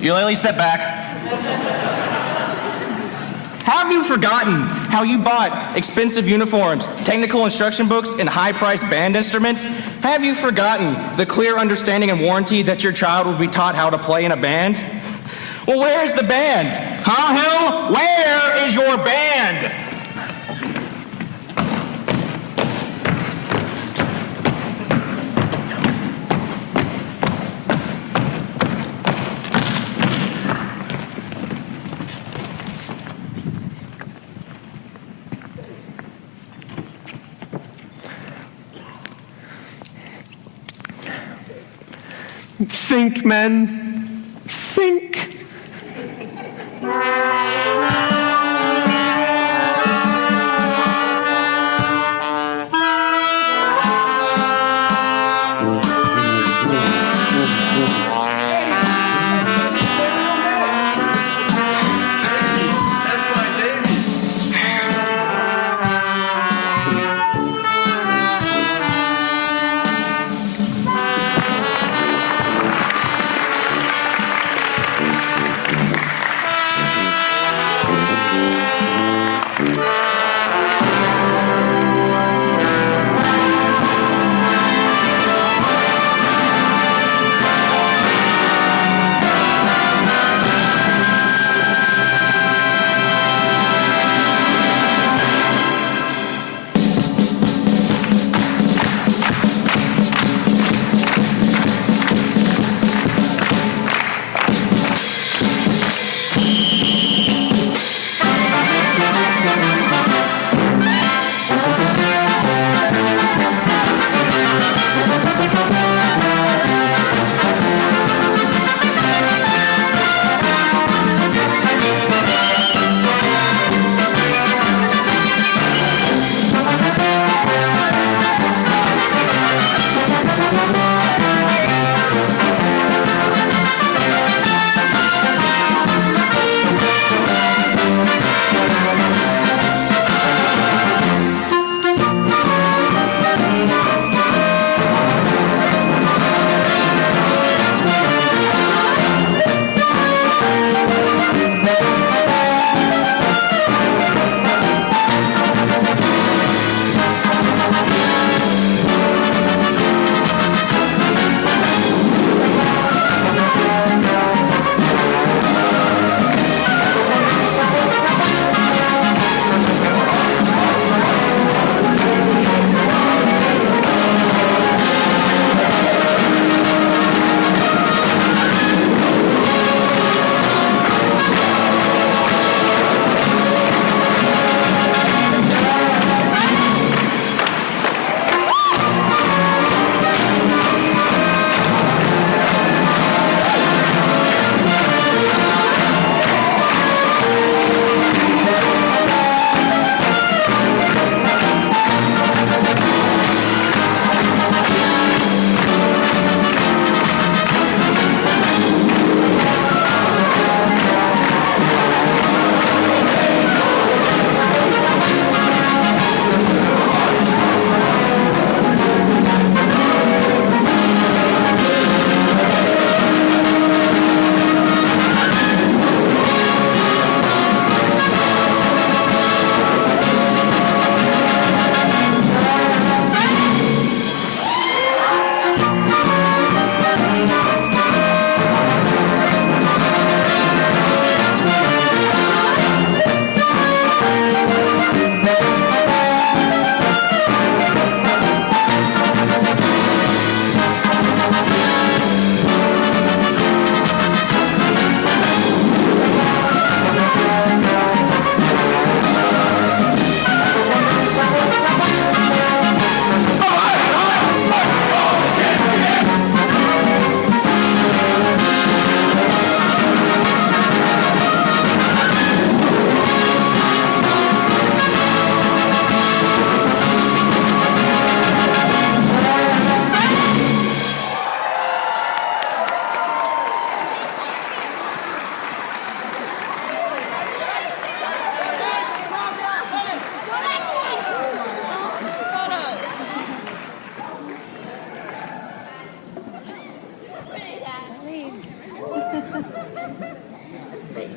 You lady, step back. Have you forgotten how you bought expensive uniforms, technical instruction books, and high-priced band instruments? Have you forgotten the clear understanding and warranty that your child would be taught how to play in a band? Well, where's the band? Huh, Hill? Where is your band? Think, men. Think.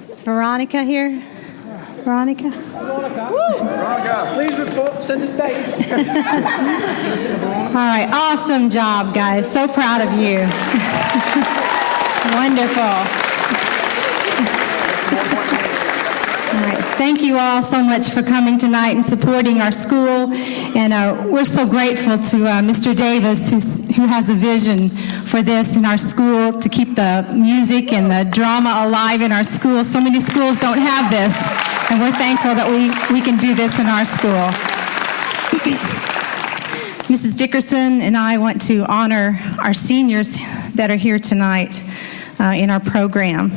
Is Veronica here? Veronica? Veronica, please report center stage. All right, awesome job, guys. So proud of you. Wonderful. All right, thank you all so much for coming tonight and supporting our school. And we're so grateful to Mr. Davis, who has a vision for this in our school to keep the music and the drama alive in our school. So many schools don't have this, and we're thankful that we can do this in our school. Mrs. Dickerson and I want to honor our seniors that are here tonight in our program.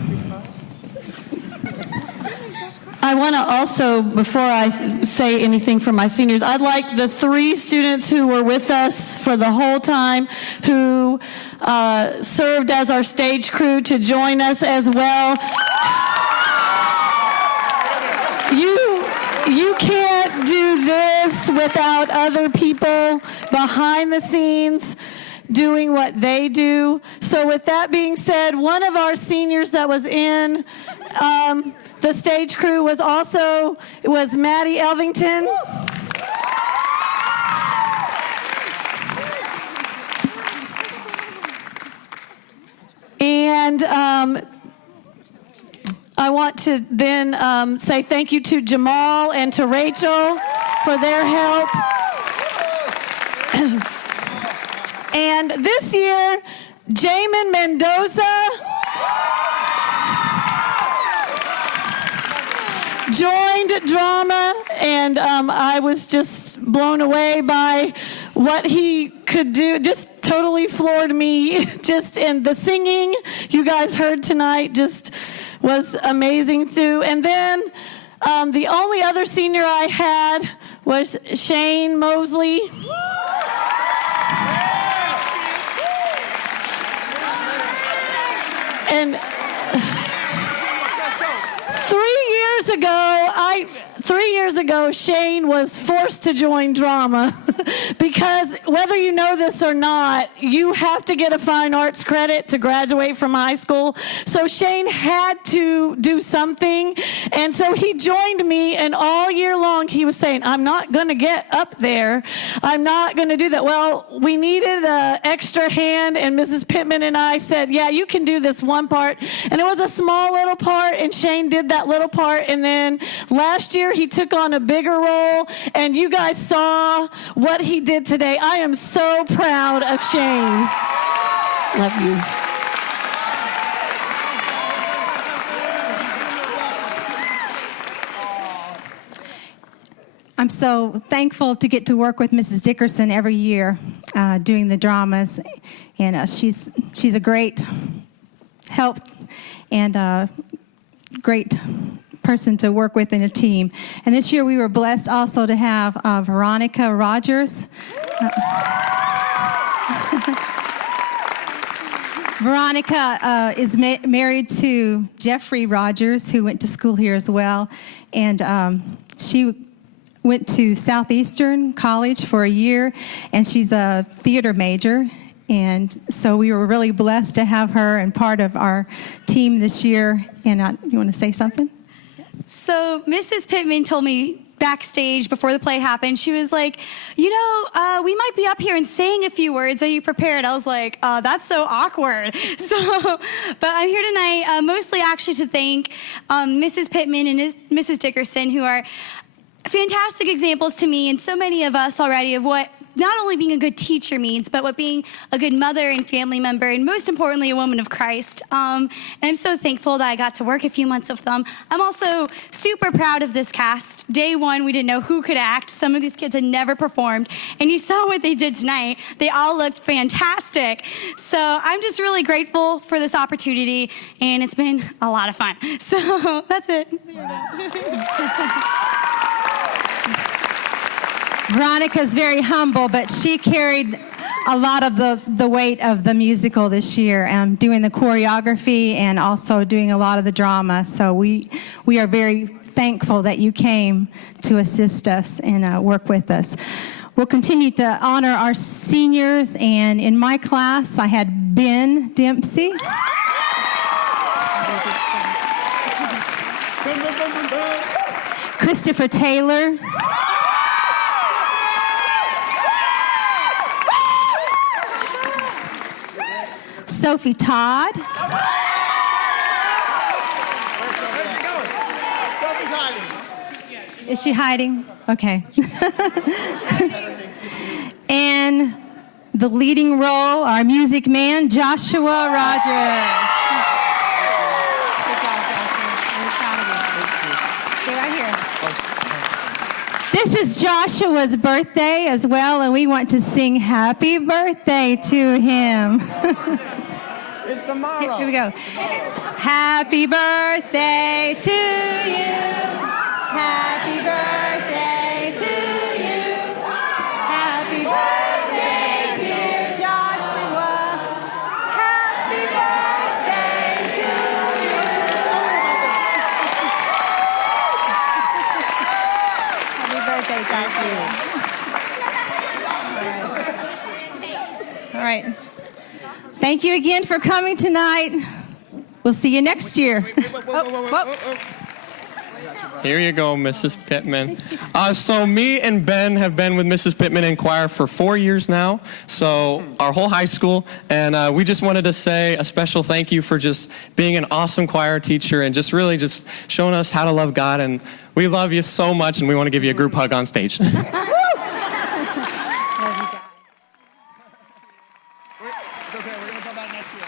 I want to also, before I say anything for my seniors, I'd like the 3 students who were with us for the whole time, who served as our stage crew, to join us as well. You can't do this without other people behind the scenes doing what they do. So with that being said, one of our seniors that was in the stage crew was Maddie Elvington. And I want to then say thank you to Jamal and to Rachel for their help. And this year, Jamin Mendoza joined drama, and I was just blown away by what he could do. Just totally floored me. Just in the singing you guys heard tonight just was amazing too. And then the only other senior I had was Shane Mosley. And 3 years ago, Shane was forced to join drama because whether you know this or not, you have to get a fine arts credit to graduate from high school. So Shane had to do something, and so he joined me, and all year long he was saying, I'm not going to get up there. I'm not going to do that. Well, we needed an extra hand, and Mrs. Pittman and I said, yeah, you can do this one part. And it was a small little part, and Shane did that little part, and then last year he took on a bigger role, and you guys saw what he did today. I am so proud of Shane. Love you. I'm so thankful to get to work with Mrs. Dickerson every year doing the dramas, and she's a great help and a great person to work with in a team. And this year we were blessed also to have Veronica Rogers. Veronica is married to Jeffrey Rogers, who went to school here as well, and she went to Southeastern College for a year, and she's a theater major. And so we were really blessed to have her and part of our team this year. And you want to say something? So Mrs. Pittman told me backstage before the play happened, she was like, we might be up here and saying a few words. Are you prepared? I was like, that's so awkward. But I'm here tonight mostly actually to thank Mrs. Pittman and Mrs. Dickerson, who are fantastic examples to me and so many of us already of what not only being a good teacher means, but what being a good mother and family member, and most importantly, a woman of Christ. And I'm so thankful that I got to work a few months with them. I'm also super proud of this cast. Day one, we didn't know who could act. Some of these kids had never performed, and you saw what they did tonight. They all looked fantastic. So I'm just really grateful for this opportunity, and it's been a lot of fun. So that's it. Veronica's very humble, but she carried a lot of the weight of the musical this year, doing the choreography and also doing a lot of the drama. So we are very thankful that you came to assist us and work with us. We'll continue to honor our seniors, and in my class I had Ben Dempsey. Christopher Taylor. Sophie Todd. Is she hiding? Okay. And the leading role, our music man, Joshua Rogers. Good job, Joshua. We're proud of you. Stay right here. This is Joshua's birthday as well, and we want to sing happy birthday to him. It's tomorrow. Here we go. Happy birthday to you. Happy birthday to you. Happy birthday, dear Joshua. Happy birthday to you. Happy birthday, Joshua. All right. Thank you again for coming tonight. We'll see you next year. Here you go, Mrs. Pittman. So me and Ben have been with Mrs. Pittman in choir for 4 years now, so our whole high school, and we just wanted to say a special thank you for just being an awesome choir teacher and just really just showing us how to love God, and we love you so much, and we want to give you a group hug on stage. It's okay, we're gonna come back next year.